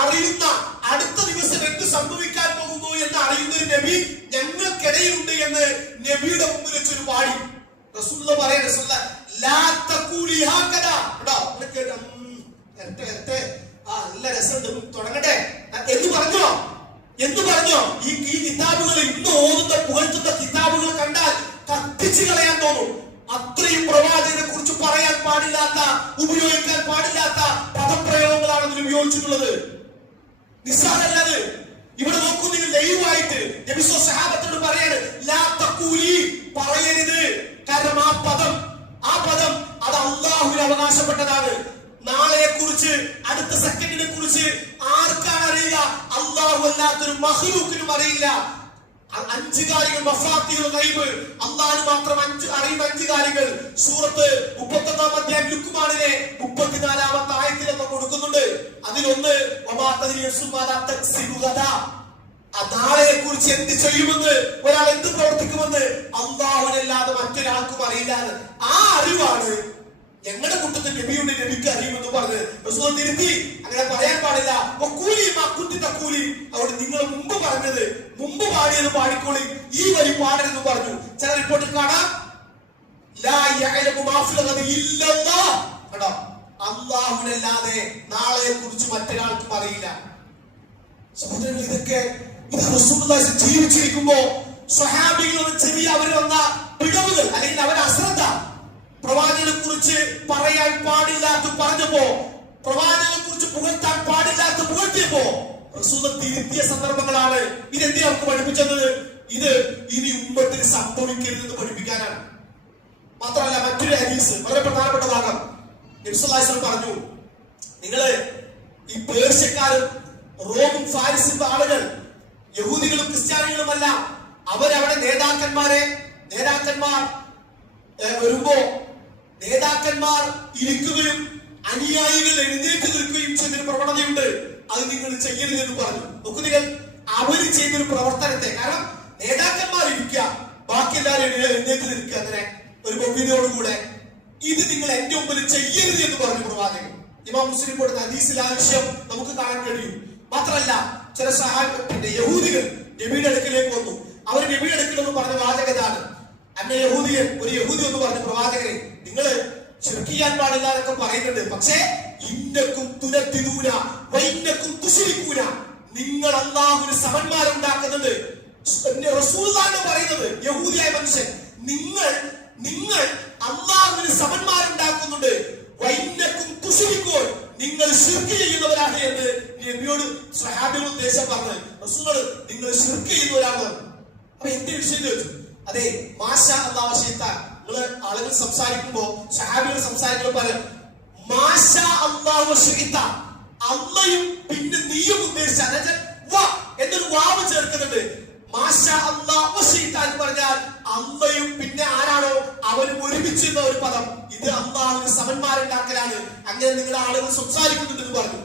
അറിയുന്ന, അടുത്ത ദിവസം എന്ത് സംഭവിക്കാൻ പോകുന്നു എന്ന് അറിയുന്ന ഒരു നബി ഞങ്ങൾക്കിടയിലുണ്ട് എന്ന് നബിയുടെ മുമ്പിൽ വെച്ചൊരു പാടി. റസൂലുള്ളാഹി പറയുന്നത് നല്ല രസമുണ്ട്, തുടങ്ങട്ടെ എന്ന് പറഞ്ഞോ? ഈ കിതാബുകൾ ഇന്ന് ഓതുന്ന പുകഴ്ത്തുന്ന കിതാബുകൾ കണ്ടാൽ കത്തിച്ചു കളയാൻ തോന്നും. അത്രയും പ്രവാചകനെ കുറിച്ച് പറയാൻ പാടില്ലാത്ത, ഉപയോഗിക്കാൻ പാടില്ലാത്ത പദപ്രയോഗങ്ങളാണ് അതിൽ ഉപയോഗിച്ചിട്ടുള്ളത്. നിസ്സാരല്ലത്. ഇവിടെ നോക്കൂ, നിങ്ങൾ ലൈവായിട്ട് നബി സ്വഹാബത്തോട് പറയാണ്, ലാ തഖൂലി, പറയരുത്. കാരണം ആ പദം അത് അല്ലാഹുവിന് അവകാശപ്പെട്ടതാണ്. നാളെയെ കുറിച്ച്, അടുത്ത സെക്കൻഡിനെ കുറിച്ച് ആർക്കാണ് അറിയുക? അല്ലാഹു അല്ലാത്തൊരു മഖ്ലൂക്കിനും അറിയില്ല. 5 കാര്യങ്ങൾ മഫാത്തിഹുൽ ഗൈബ്, അല്ലാഹുവിന് മാത്രം അറിയുന്ന 5 കാര്യങ്ങൾ സൂറത്ത് 31-ാം അധ്യായം ലുക്മാനിലെ 34-ാമത്തെ ആയത്തിൽ നമ്മൾ കൊടുക്കുന്നുണ്ട്. അതിലൊന്ന് നാളെയെ കുറിച്ച് എന്ത് ചെയ്യുമെന്ന്, ഒരാൾ എന്ത് പ്രവർത്തിക്കുമെന്ന് അല്ലാഹുവിനല്ലാതെ മറ്റൊരാൾക്കും അറിയില്ല. ആ അറിവാണ് ഞങ്ങളുടെ കൂട്ടത്തിൽ നബിയുടെ നബിക്ക് അറിയുമെന്ന് പറഞ്ഞ് റസൂൽ തിരുത്തി. അങ്ങനെ പറയാൻ പാടില്ല. അവിടെ നിങ്ങൾ മുമ്പ് പറഞ്ഞത്, മുമ്പ് പാടിയത് പാടിക്കോളി, ഈ വരി പാടരുതെന്ന് പറഞ്ഞു. ചില റിപ്പോർട്ടിൽ കാണാം, അല്ലാഹുവിനല്ലാതെ നാളെയെ കുറിച്ച് മറ്റൊരാൾക്കും അറിയില്ല. സഹോദരങ്ങൾ, ഇത് റസൂലുള്ളാഹി ജീവിച്ചിരിക്കുമ്പോ സ്വഹാബികളോട് ചെറിയ അവർ വന്ന പിഴവുകൾ, അല്ലെങ്കിൽ അവരുടെ അശ്രദ്ധ, പ്രവാചകനെ കുറിച്ച് പറയാൻ പാടില്ലാത്ത പറഞ്ഞപ്പോ, പ്രവാചകനെ കുറിച്ച് പുകഴ്ത്താൻ പാടില്ലാത്ത പുകഴ്ത്തിയപ്പോ റസൂൽ തിരുത്തിയ സന്ദർഭങ്ങളാണ്. ഇതെന്തിനാ നമുക്ക് പഠിപ്പിച്ചത്? ഇത് ഇനി ഉമ്മത്തിന് സംഭവിക്കരുതെന്ന് പഠിപ്പിക്കാനാണ്. മാത്രമല്ല, മറ്റൊരു ഹദീസ്, വളരെ പ്രധാനപ്പെട്ട ഭാഗം, നബി സല്ലല്ലാഹു അലൈഹി വസല്ലം പറഞ്ഞു, നിങ്ങള് ഈ പേർഷ്യക്കാരും റോമും ഫാരിസും ആളുകൾ, യഹൂദികളും ക്രിസ്ത്യാനികളുമല്ല, അവരവിടെ നേതാക്കന്മാർ വരുമ്പോ നേതാക്കന്മാർ ഇരിക്കുകയും അനുയായികൾ എഴുന്നേറ്റ് നിൽക്കുകയും ചെയ്തൊരു പ്രവണതയുണ്ട്. അത് നിങ്ങൾ ചെയ്യരുത് എന്ന് പറഞ്ഞു. നോക്കൂ, നിങ്ങൾ അവര് ചെയ്തൊരു പ്രവർത്തനത്തെ, കാരണം നേതാക്കന്മാർ ഇരിക്കുക, ബാക്കി എല്ലാവരും എഴുന്നേറ്റ് നിൽക്കുക, അങ്ങനെ ഒരു ബഹുവിധയോടുകൂടെ, ഇത് നിങ്ങൾ എന്റെ മുമ്പിൽ ചെയ്യരുത് എന്ന് പറഞ്ഞു പ്രവാചകൻ. ഇമാം മുസ്ലിം കൊടുത്ത ഹദീസിൽ ആ വിഷയം നമുക്ക് കാണാൻ കഴിയും. മാത്രമല്ല, ചില സഹാബത്തിന്റെ യഹൂദികൾ നബിയുടെ അടുക്കിലേക്ക് വന്നു. അവർ നബിയുടെ അടുക്കലെന്ന് പറഞ്ഞ വാചകതാണ്, അന്ന യഹൂദിയൻ, ഒരു യഹൂദി എന്ന് പറഞ്ഞു, പ്രവാചകരെ, നിങ്ങള് ശിർക്ക് ചെയ്യാൻ പാടില്ല എന്നൊക്കെ പറയുന്നുണ്ട്, പക്ഷേ ഇന്നക്കും തുനത്തിദൂന വഇന്നക്കും തുശ്രികൂന, നിങ്ങൾ അല്ലാഹുവിന് സമന്മാരുണ്ടാക്കുന്നുണ്ട്. റസൂലുള്ളാഹിയാണ് പറയുന്നത്, യഹൂദിയായ മനുഷ്യൻ, നിങ്ങൾ അല്ലാഹുവിന് സമന്മാരുണ്ടാക്കുന്നുണ്ട്. വഇന്നക്കും തുശ്രികൂൻ, നിങ്ങൾ ശിർക്ക് ചെയ്യുന്നവരാണ് എന്ന് നബിയോട് സ്വഹാബികൾ ഉദ്ദേശം പറഞ്ഞത്. റസൂലുള്ളാഹി, നിങ്ങൾ ശിർക്ക് ചെയ്യുന്നവരാണ്. അപ്പൊ എന്ത് വിഷയം ചോദിച്ചു? അതെ, മാഷാ അല്ലാഹു ശൈത്താൻ. നിങ്ങള് ആളുകൾ സംസാരിക്കുമ്പോ, സഹാബികൾ സംസാരിക്കുമ്പോൾ പറയും, മാഷാ അല്ലാഹു ശൈത്താൻ, അള്ളയും പിന്നെ നീയും ഉദ്ദേശിച്ച എന്നൊരു വാവ് ചേർക്കുന്നുണ്ട്. മാഷാ അല്ലാഹു ശൈത്താൻ എന്ന് പറഞ്ഞാൽ അള്ളയും പിന്നെ ആരാണോ അവനും ഒരുമിച്ചിരുന്ന ഒരു പദം. ഇത് അള്ളാഹുവിന് സമന്മാരുണ്ടാക്കലാണ്. അങ്ങനെ നിങ്ങളുടെ ആളുകൾ സംസാരിക്കുന്നുണ്ടെന്ന് പറഞ്ഞു.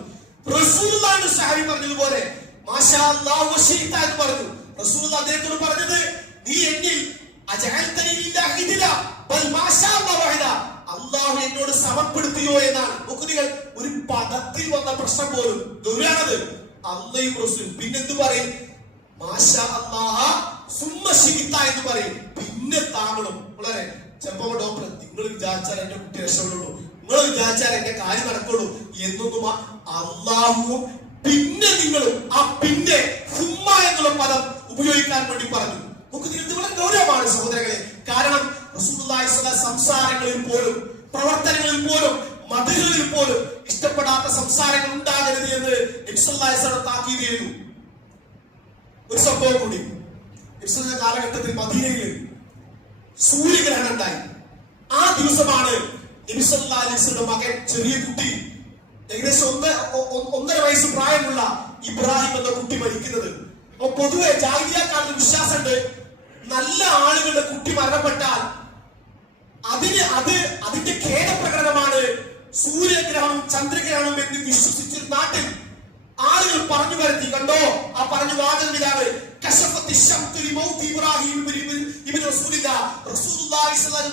റസൂലുള്ളാഹി സഹാബി പറഞ്ഞതുപോലെ മാഷാ അല്ലാഹു ശൈത്താൻ എന്ന് പറഞ്ഞു. റസൂലുള്ളാഹി അദ്ദേഹത്തോട് പറഞ്ഞത്, നീ എന്നിൽ അല്ലാഹു എന്നോട് സമപ്പെടുത്തിയോ എന്നാണ്. നോക്കുക, ഒരു പദത്തിൽ വന്ന പ്രശ്നം പോലും ദുരാണത്. അള്ളയും റസൂൽ പിന്നെന്ത് പറയും? മാഷാ അല്ലാഹ സുമ്മ ശിഇത എന്ന് പറയും. പിന്നെ താങ്കളും വളരെ ചിലപ്പോ ഡോക്ടർ, നിങ്ങൾ വിചാരിച്ചാൽ എന്റെ കുട്ടി രക്ഷപ്പെടുള്ളൂ, നിങ്ങൾ വിചാരിച്ചാൽ എന്റെ കാര്യം നടക്കുള്ളൂ എന്നൊന്നും, അള്ളാഹുവും പിന്നെ നിങ്ങളും, ആ പിന്നെ സുമ്മ എന്നുള്ള പദം ഉപയോഗിക്കാൻ വേണ്ടി പറഞ്ഞു. ഇത് വളരെ ഗൗരവമാണ് സഹോദരങ്ങളെ. കാരണം റസൂലുള്ളാഹി സ്വല്ലല്ലാഹു അലൈഹി വസല്ലം സംസാരങ്ങളിൽ പോലും, പ്രവർത്തനങ്ങളിൽ പോലും, മതങ്ങളിൽ പോലും ഇഷ്ടപ്പെടാത്ത സംസാരങ്ങൾ ഉണ്ടാകരുത് എന്ന് നബി സല്ലല്ലാഹു അലൈഹി വസല്ലം താക്കീത് ചെയ്തു. ഒരു സംഭവം കൂടി, നബി കാലഘട്ടത്തിൽ മദീനയിൽ സൂര്യഗ്രഹണം ഉണ്ടായി. ആ ദിവസമാണ് നബി സല്ലല്ലാഹു അലൈഹി വസല്ലം മകൻ, ചെറിയ കുട്ടി, ഏകദേശം 1.5 വയസ്സ് പ്രായമുള്ള ഇബ്രാഹിം എന്ന കുട്ടി മരിക്കുന്നത്. അപ്പൊ പൊതുവെ ജാഹിലിയ്യക്കാരുടെ വിശ്വാസമുണ്ട്, നല്ല ആളുകളുടെ കുട്ടി മരണപ്പെട്ടാൽ അതിന്റെ ഖേദപ്രകടനമാണ് സൂര്യഗ്രഹണം ചന്ദ്രഗ്രഹണം എന്ന് വിശ്വസിച്ചൊരു നാട്ടിൽ ആളുകൾ പറഞ്ഞു വരുത്തി. കണ്ടോ, ആ പറഞ്ഞു വാചകം ഇതാണ്: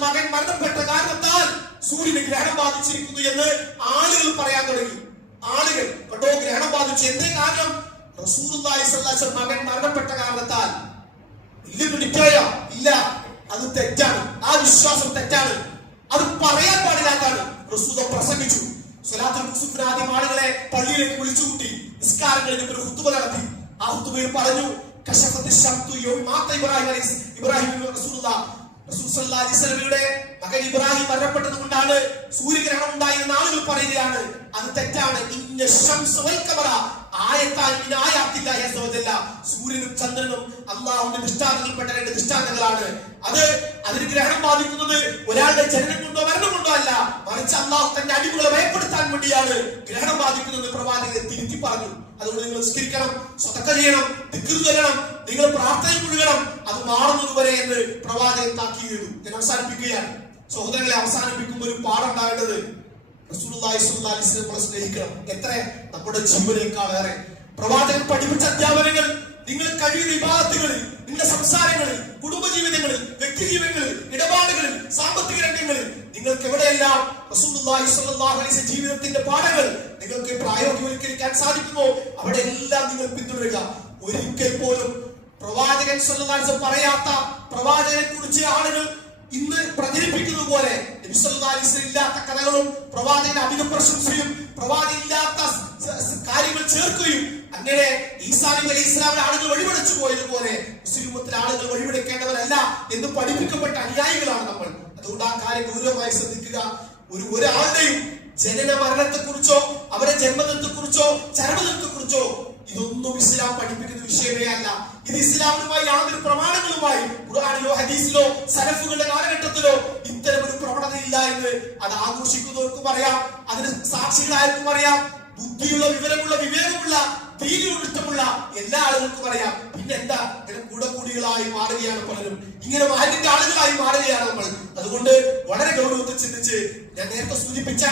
മകൻ മരണപ്പെട്ട കാരണത്താൽ സൂര്യന് ഗ്രഹണം ബാധിച്ചിരിക്കുന്നു എന്ന് ആളുകൾ പറയാൻ തുടങ്ങി. ആളുകൾ കണ്ടോ, ഗ്രഹണം ബാധിച്ചു. എന്തേ കാരണം? റസൂലുള്ളാഹി സ്വല്ലല്ലാഹു അലൈഹി വസല്ലം മകൻ മരണപ്പെട്ട കാരണത്താൽ. ഇല്ല, അത് തെറ്റാണ്. ആ വിശ്വാസം തെറ്റാണ്. അത് പറയാൻ പാടില്ലാത്താണ്. റസൂൽ പ്രസംഗിച്ചു. സ്വലാത്തുൽ കുസുഫിന് ആദ്യം ആളുകളെ പള്ളിയിലേക്ക് വിളിച്ചുകൂട്ടി നിസ്കാരങ്ങളിൽ ഒരു ഖുതുബ നടത്തി. ആ ഖുതുബയിൽ പറഞ്ഞു: റസൂലുള്ളാഹിയുടെ മകൻ ഇബ്രാഹിം മരണപ്പെട്ടത് കൊണ്ടാണ് സൂര്യഗ്രഹണം ഉണ്ടായെന്ന് ആളുകൾ പറയുകയാണ്. അത് തെറ്റാണ്. സൂര്യനും ചന്ദ്രനും അല്ലാഹുവിന്റെ ദൃഷ്ടാന്തങ്ങളിൽപ്പെട്ട 2 ദൃഷ്ടാന്തങ്ങളാണ്. അതിന് ഗ്രഹണം ബാധിക്കുന്നത് ഒരാളുടെ ജനനം കൊണ്ടോ മരണം കൊണ്ടോ അല്ല, മറിച്ച് അല്ലാഹു തന്റെ അടിമകളെ ഭയപ്പെടുത്താൻ വേണ്ടിയാണ് ഗ്രഹണം ബാധിക്കുന്നത് പ്രവാചകൻ തിരുത്തി പറഞ്ഞു. അതുകൊണ്ട് നിങ്ങൾ നിസ്കരിക്കണം, സ്വതക്ക ചെയ്യണം, ദിക്ർ ചൊല്ലണം, നിങ്ങൾ പ്രാർത്ഥനയിൽ മുഴുകണം, അത് മാറുന്നത് വരെ എന്ന് പ്രവാചകൻ താക്കീത് ചെയ്തു. ഞാൻ അവസാനിപ്പിക്കുകയാണ്. സഹോദരങ്ങളെ, അവസാനിപ്പിക്കുമ്പോൾ ഒരു പാഠം ഉണ്ടാകേണ്ടത് റസൂലുള്ളാഹി സ്വല്ലല്ലാഹു അലൈഹി വസല്ലം നമ്മളെ സ്നേഹിക്കണം. എത്ര? നമ്മുടെ ജീവനേക്കാളേറെ. പ്രവാചകൻ പഠിപ്പിച്ച അധ്യാപനങ്ങൾ നിങ്ങൾ കഴിയുന്ന ഇബാദത്തുകളിൽ, നിങ്ങളുടെ സംസാരങ്ങളിൽ, കുടുംബജീവിതങ്ങളിൽ, വ്യക്തിജീവിതങ്ങളിൽ, ഇടപാടുകളിൽ, സാമ്പത്തിക രംഗങ്ങളിൽ, നിങ്ങൾക്ക് എവിടെയെല്ലാം റസൂലുള്ളാഹി സ്വല്ലല്ലാഹു അലൈഹി വസല്ലം ജീവിതത്തിന്റെ പാഠങ്ങൾ നിങ്ങൾക്ക് പ്രായോഗികവൽക്കരിക്കാൻ സാധിക്കുമോ അവിടെ എല്ലാം നിങ്ങൾ പിന്തുടരുക. ഒരിക്കൽ പോലും പ്രവാചകൻ സ്വല്ലല്ലാഹു അലൈഹി വസല്ലം പറയാത്ത, പ്രവാചകനെ കുറിച്ച് ആളുകൾ ഇന്ന് പ്രചരിപ്പിക്കുന്നത് പോലെ നബി സല്ലല്ലാഹു അലൈഹി വസല്ലം ഇല്ലാത്ത കഥകളും പ്രവാചകന്റെ അമിത പ്രശംസയും പ്രവാചകൻ ഇല്ലാത്ത കാര്യങ്ങൾ ചേർക്കുകയും അങ്ങനെ ഈസാ നബി അലൈഹി ഇസ്ലാമിലെ ആളുകൾ വഴിപടച്ചു പോയതുപോലെ മുസ്ലിം ഉമ്മത്തിലെ ആളുകൾ വഴിപടക്കേണ്ടവരല്ല എന്ന് പഠിപ്പിക്കപ്പെട്ട അനുയായികളാണ് നമ്മൾ. അതുകൊണ്ട് ആ കാര്യം ഗൗരവമായി ശ്രദ്ധിക്കുക. ഒരാളുടെയും ജനന മരണത്തെ കുറിച്ചോ അവരുടെ ജന്മദിനത്തെ കുറിച്ചോ ചരമദിനത്തെ കുറിച്ചോ ഇതൊന്നും ഇസ്ലാം പഠിപ്പിക്കുന്ന വിഷയമേ അല്ല. ഇത് ഇസ്ലാമിനുമായി യാതൊരു പ്രമാണങ്ങളുമായി ഖുർആനിലോ ഹദീസിലോ സലഫുകളുടെ കാലഘട്ടത്തിലോ ഇത്തരം ഒരു പ്രവണത ഇല്ല എന്ന് അത് ആഘോഷിക്കുന്നവർക്കും അറിയാം, അതിന് സാക്ഷികളായിരിക്കും അറിയാം, ബുദ്ധിയുള്ള വിവരമുള്ള വിവേകമുള്ള ദീനിയോട് ഇഷ്ടമുള്ള എല്ലാ ആളുകൾക്കും അറിയാം. പിന്നെ എന്താ, ഇങ്ങനെ കൂടക്കൂടികളായി മാറുകയാണ് പലരും, ഇങ്ങനെ മാലിന്റെ ആളുകളായി മാറുകയാണ് നമ്മൾ. അതുകൊണ്ട് വളരെ ഗൗരവത്തിൽ ചിന്തിച്ച് ഞാൻ നേരത്തെ സൂചിപ്പിച്ച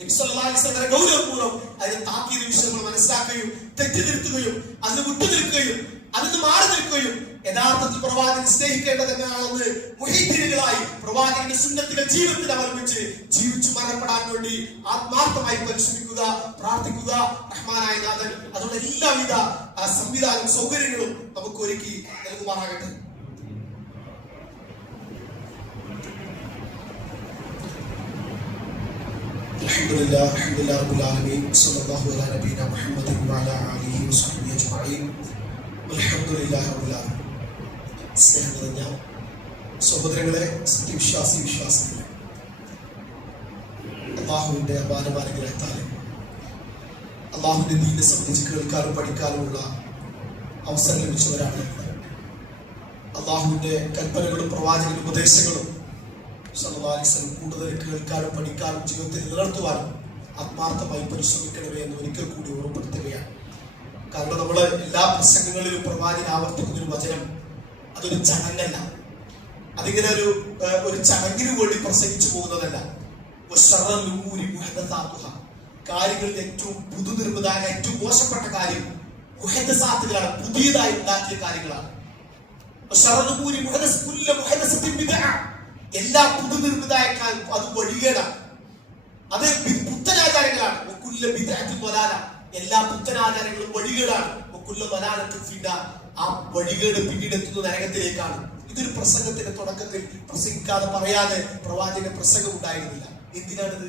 നബി സല്ലല്ലാഹു അലൈഹി വസല്ലം ഗൗരവപൂർവ്വം അതിന് താക്കീത് വിഷയങ്ങൾ മനസ്സിലാക്കുകയും തെറ്റിദ്ധരുത്തുകയും അതിന് വിട്ടുനിൽക്കുകയും അതിന് മാറി നിൽക്കുകയും യഥാർത്ഥത്തിൽ പ്രവാചകൻ സ്നേഹിക്കേണ്ടതെന്നാണെന്ന് മുഹീദ്ദീനുകളായി പ്രവാചകന്റെ സുന്നത്തുകൾ ജീവിതത്തിൽ അവലംബിച്ച് ജീവിച്ചു മരണപ്പെടാൻ വേണ്ടി ആത്മാർത്ഥമായി പരിശ്രമിക്കുക, പ്രാർത്ഥിക്കുക. റഹ്മാനായ നാഥൻ അതുകൊണ്ട് എല്ലാവിധ സംവിധാനം സൗകര്യങ്ങളും നമുക്ക് ഒരുക്കി നൽകുമാറാകട്ടെ. അൽഹംദുലില്ലാഹി റബ്ബിൽ ആലമീൻ. സ്വല്ലല്ലാഹു അലാ നബിയിനാ മുഹമ്മദിൻ വഅലാ ആലിഹി വസഹ്ബിഹി അജ്മഈൻ. അൽഹംദുലില്ലാഹി റബ്ബിൽ ആലമീൻ. സ്നേഹം നിറഞ്ഞ സഹോദരങ്ങളെ, വിശ്വാസികളെ, അല്ലാഹുവിന്റെ അപാരമായ അനുഗ്രഹത്താൽ അല്ലാഹുവിന്റെ ദീനിനെ സംബന്ധിച്ച് കേൾക്കാനും പഠിക്കാനുമുള്ള അവസരം ലഭിച്ചവരാണ്. അല്ലാഹുവിന്റെ കൽപ്പനകളും പ്രവാചകന്റെ ഉപദേശങ്ങളും സല്ലല്ലാഹു അലൈഹി വസല്ലം കൂടുതൽ കേൾക്കാനും പഠിക്കാനും ജീവിതത്തിൽ നിലനിർത്തുവാനും ആത്മാർത്ഥമായി പരിശ്രമിക്കണമേ എന്ന് ഒരിക്കൽ കൂടി ഓർമ്മപ്പെടുത്തുകയാണ്. കാരണം നമ്മള് എല്ലാ പ്രസംഗങ്ങളിലും പ്രവാചകൻ ആവർത്തിക്കുന്ന ഒരു വചനം അതൊരു ചടങ്ങല്ല, അതിങ്ങനെ ഒരു ചടങ്ങിന് വേണ്ടി പ്രസംഗിച്ചു പോകുന്നതല്ല. കാര്യങ്ങളിൽ ഏറ്റവും പുതുനിർമ്മിതായ ഏറ്റവും മോശപ്പെട്ട കാര്യം മുഹദ്ദസാത്തുകളാണ്, പുതിയതായി ഉണ്ടാക്കിയ കാര്യങ്ങളാണ്. എല്ലാ പുതുനിർമ്മിതായ അത് വഴികേടാണ്, അത് പുത്തനാചാരങ്ങളാണ്. എല്ലാ പുത്തനാചാരങ്ങളും വഴികേടാണ്. ആ വഴികേട് പിന്നീടെത്തുന്ന നരകത്തിലേക്കാണ്. ഇതൊരു പ്രസംഗത്തിന്റെ തുടക്കത്തിൽ പ്രസംഗിക്കാതെ പറയാതെ പ്രവാചക പ്രസംഗം ഉണ്ടായിരുന്നില്ല. എന്തിനാണിത്?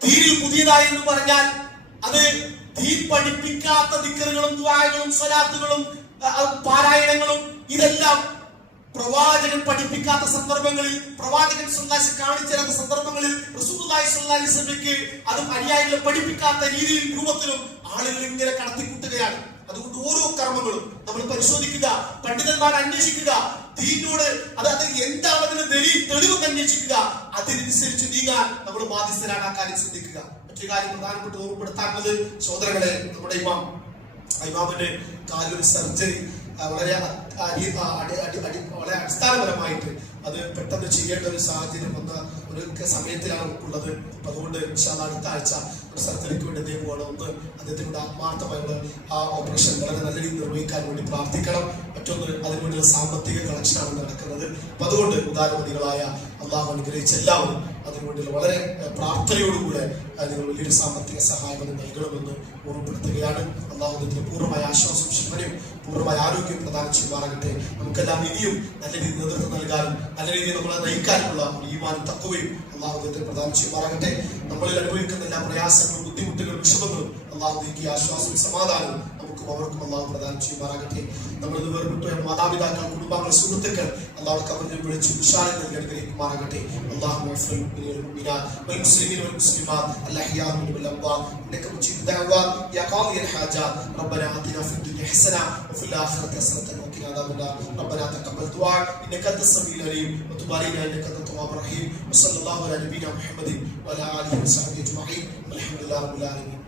ദീനിൽ പുതിയതായി എന്ന് പറഞ്ഞാൽ അത് ദീൻ പഠിപ്പിക്കാത്ത ദിക്റുകളും ദുആകളും സ്വലാത്തുകളും പാരായണങ്ങളും ഇതെല്ലാം പ്രവാചകൻ പഠിപ്പിക്കാത്ത സന്ദർഭങ്ങളിൽ, പ്രവാചകൻ സ്വന്തം കാണിച്ചു തരുന്ന സന്ദർഭങ്ങളിൽ റസൂലുള്ളാഹി സ്വല്ലല്ലാഹു അലൈഹി വസല്ലമയ്ക്ക് അത് അനുയായികളെ പഠിപ്പിക്കാത്ത രീതിയിൽ രൂപത്തിലും ആളുകൾ ഇങ്ങനെ കടത്തിക്കൂട്ടുകയാണ്. അതുകൊണ്ട് ഓരോ കർമ്മങ്ങളും നമ്മൾ പരിശോധിക്കുക, പണ്ഡിതന്മാർ അന്വേഷിക്കുക. ദീനിനോട് അത് എന്താണ് അതിന് തെളിവ് അന്വേഷിക്കുക, അതിനനുസരിച്ച് നീങ്ങാൻ നമ്മൾ ബാധ്യസ്ഥരാണ്. ആ കാര്യം ശ്രദ്ധിക്കുക. മറ്റൊരു കാര്യം പ്രധാനപ്പെട്ട് ഓർമ്മപ്പെടുത്താറുള്ളത് സഹോദരങ്ങളെ, നമ്മുടെ ഇമാമിന്റെ കാലൊരു സർജറി വളരെ അടിസ്ഥാനപരമായിട്ട് അത് പെട്ടെന്ന് ചെയ്യേണ്ട ഒരു സാഹചര്യം വന്ന ഒരു സമയത്തിലാണ് ഉള്ളത്. അപ്പൊ അതുകൊണ്ട് അടുത്ത ആഴ്ച ഒരു സർജറിക്ക് വേണ്ടി അദ്ദേഹം പോകണം. ഒന്ന് അദ്ദേഹത്തിനോട് ആത്മാർത്ഥമായുള്ള ആ ഓപ്പറേഷൻ വളരെ നല്ല രീതിയിൽ നിർവഹിക്കാൻ വേണ്ടി പ്രാർത്ഥിക്കണം. മറ്റൊന്ന് അതിനുവേണ്ടിയുള്ള സാമ്പത്തിക കളക്ഷനാണ് നടക്കുന്നത്. അപ്പൊ അതുകൊണ്ട് ഉദാരമതികളായ അള്ളാഹു അനുഗ്രഹിച്ച എല്ലാവരും അതിനുവേണ്ടിയുള്ള വളരെ പ്രാർത്ഥനയോടുകൂടെ നിങ്ങൾ വലിയൊരു സാമ്പത്തിക സഹായം നൽകണമെന്ന് ഓർമ്മപ്പെടുത്തുകയാണ്. അള്ളാഹുവിന്റെ പൂർണ്ണമായ ആശ്വാസം ശിവനും പൂർണ്ണമായ ആരോഗ്യം പ്രദാനം ചെയ്യുമാറാകട്ടെ. നമുക്കെല്ലാം ഇനിയും നല്ല രീതിയിൽ നേതൃത്വം നൽകാനും നല്ല രീതിയിൽ നമ്മളെ നയിക്കാനുമുള്ള ഒരു ഈമാനും തഖ്വയും അള്ളാഹുവിന്റെ പ്രദാനം ചെയ്യുമാറാകട്ടെ. നമ്മളിൽ അനുഭവിക്കുന്ന എല്ലാ പ്രയാസങ്ങളും ബുദ്ധിമുട്ടുകളും വിഷമങ്ങളും അള്ളാഹു നീക്കി ആശ്വാസവും സമാധാനവും നമുക്കും അവർക്കും അള്ളാഹു പ്രദാനം ചെയ്യുമാറാകട്ടെ. നമ്മൾ വേർപെട്ടു മാതാപിതാക്കൾ, കുടുംബാംഗങ്ങൾ, സുഹൃത്തുക്കൾ അള്ളാഹു കബറിനെ വിളിച്ച് വിശാലം നൽകി അനുഗ്രഹിക്കുമാറാകട്ടെ. അള്ളാഹു والمسلمين والمسلمات الأحياء منهم والأموات إنك مجيب الدعوات يا قاضي الحاجات ربنا آتنا في الدنيا حسنة وفي الآخرة حسنة وقنا عذاب النار ربنا تقبل دعاء إنك أنت السميع العليم وتب علينا إنك أنت التواب الرحيم وصلى الله على نبينا محمد وعلى آله وصحبه أجمعين والحمد لله رب العالمين.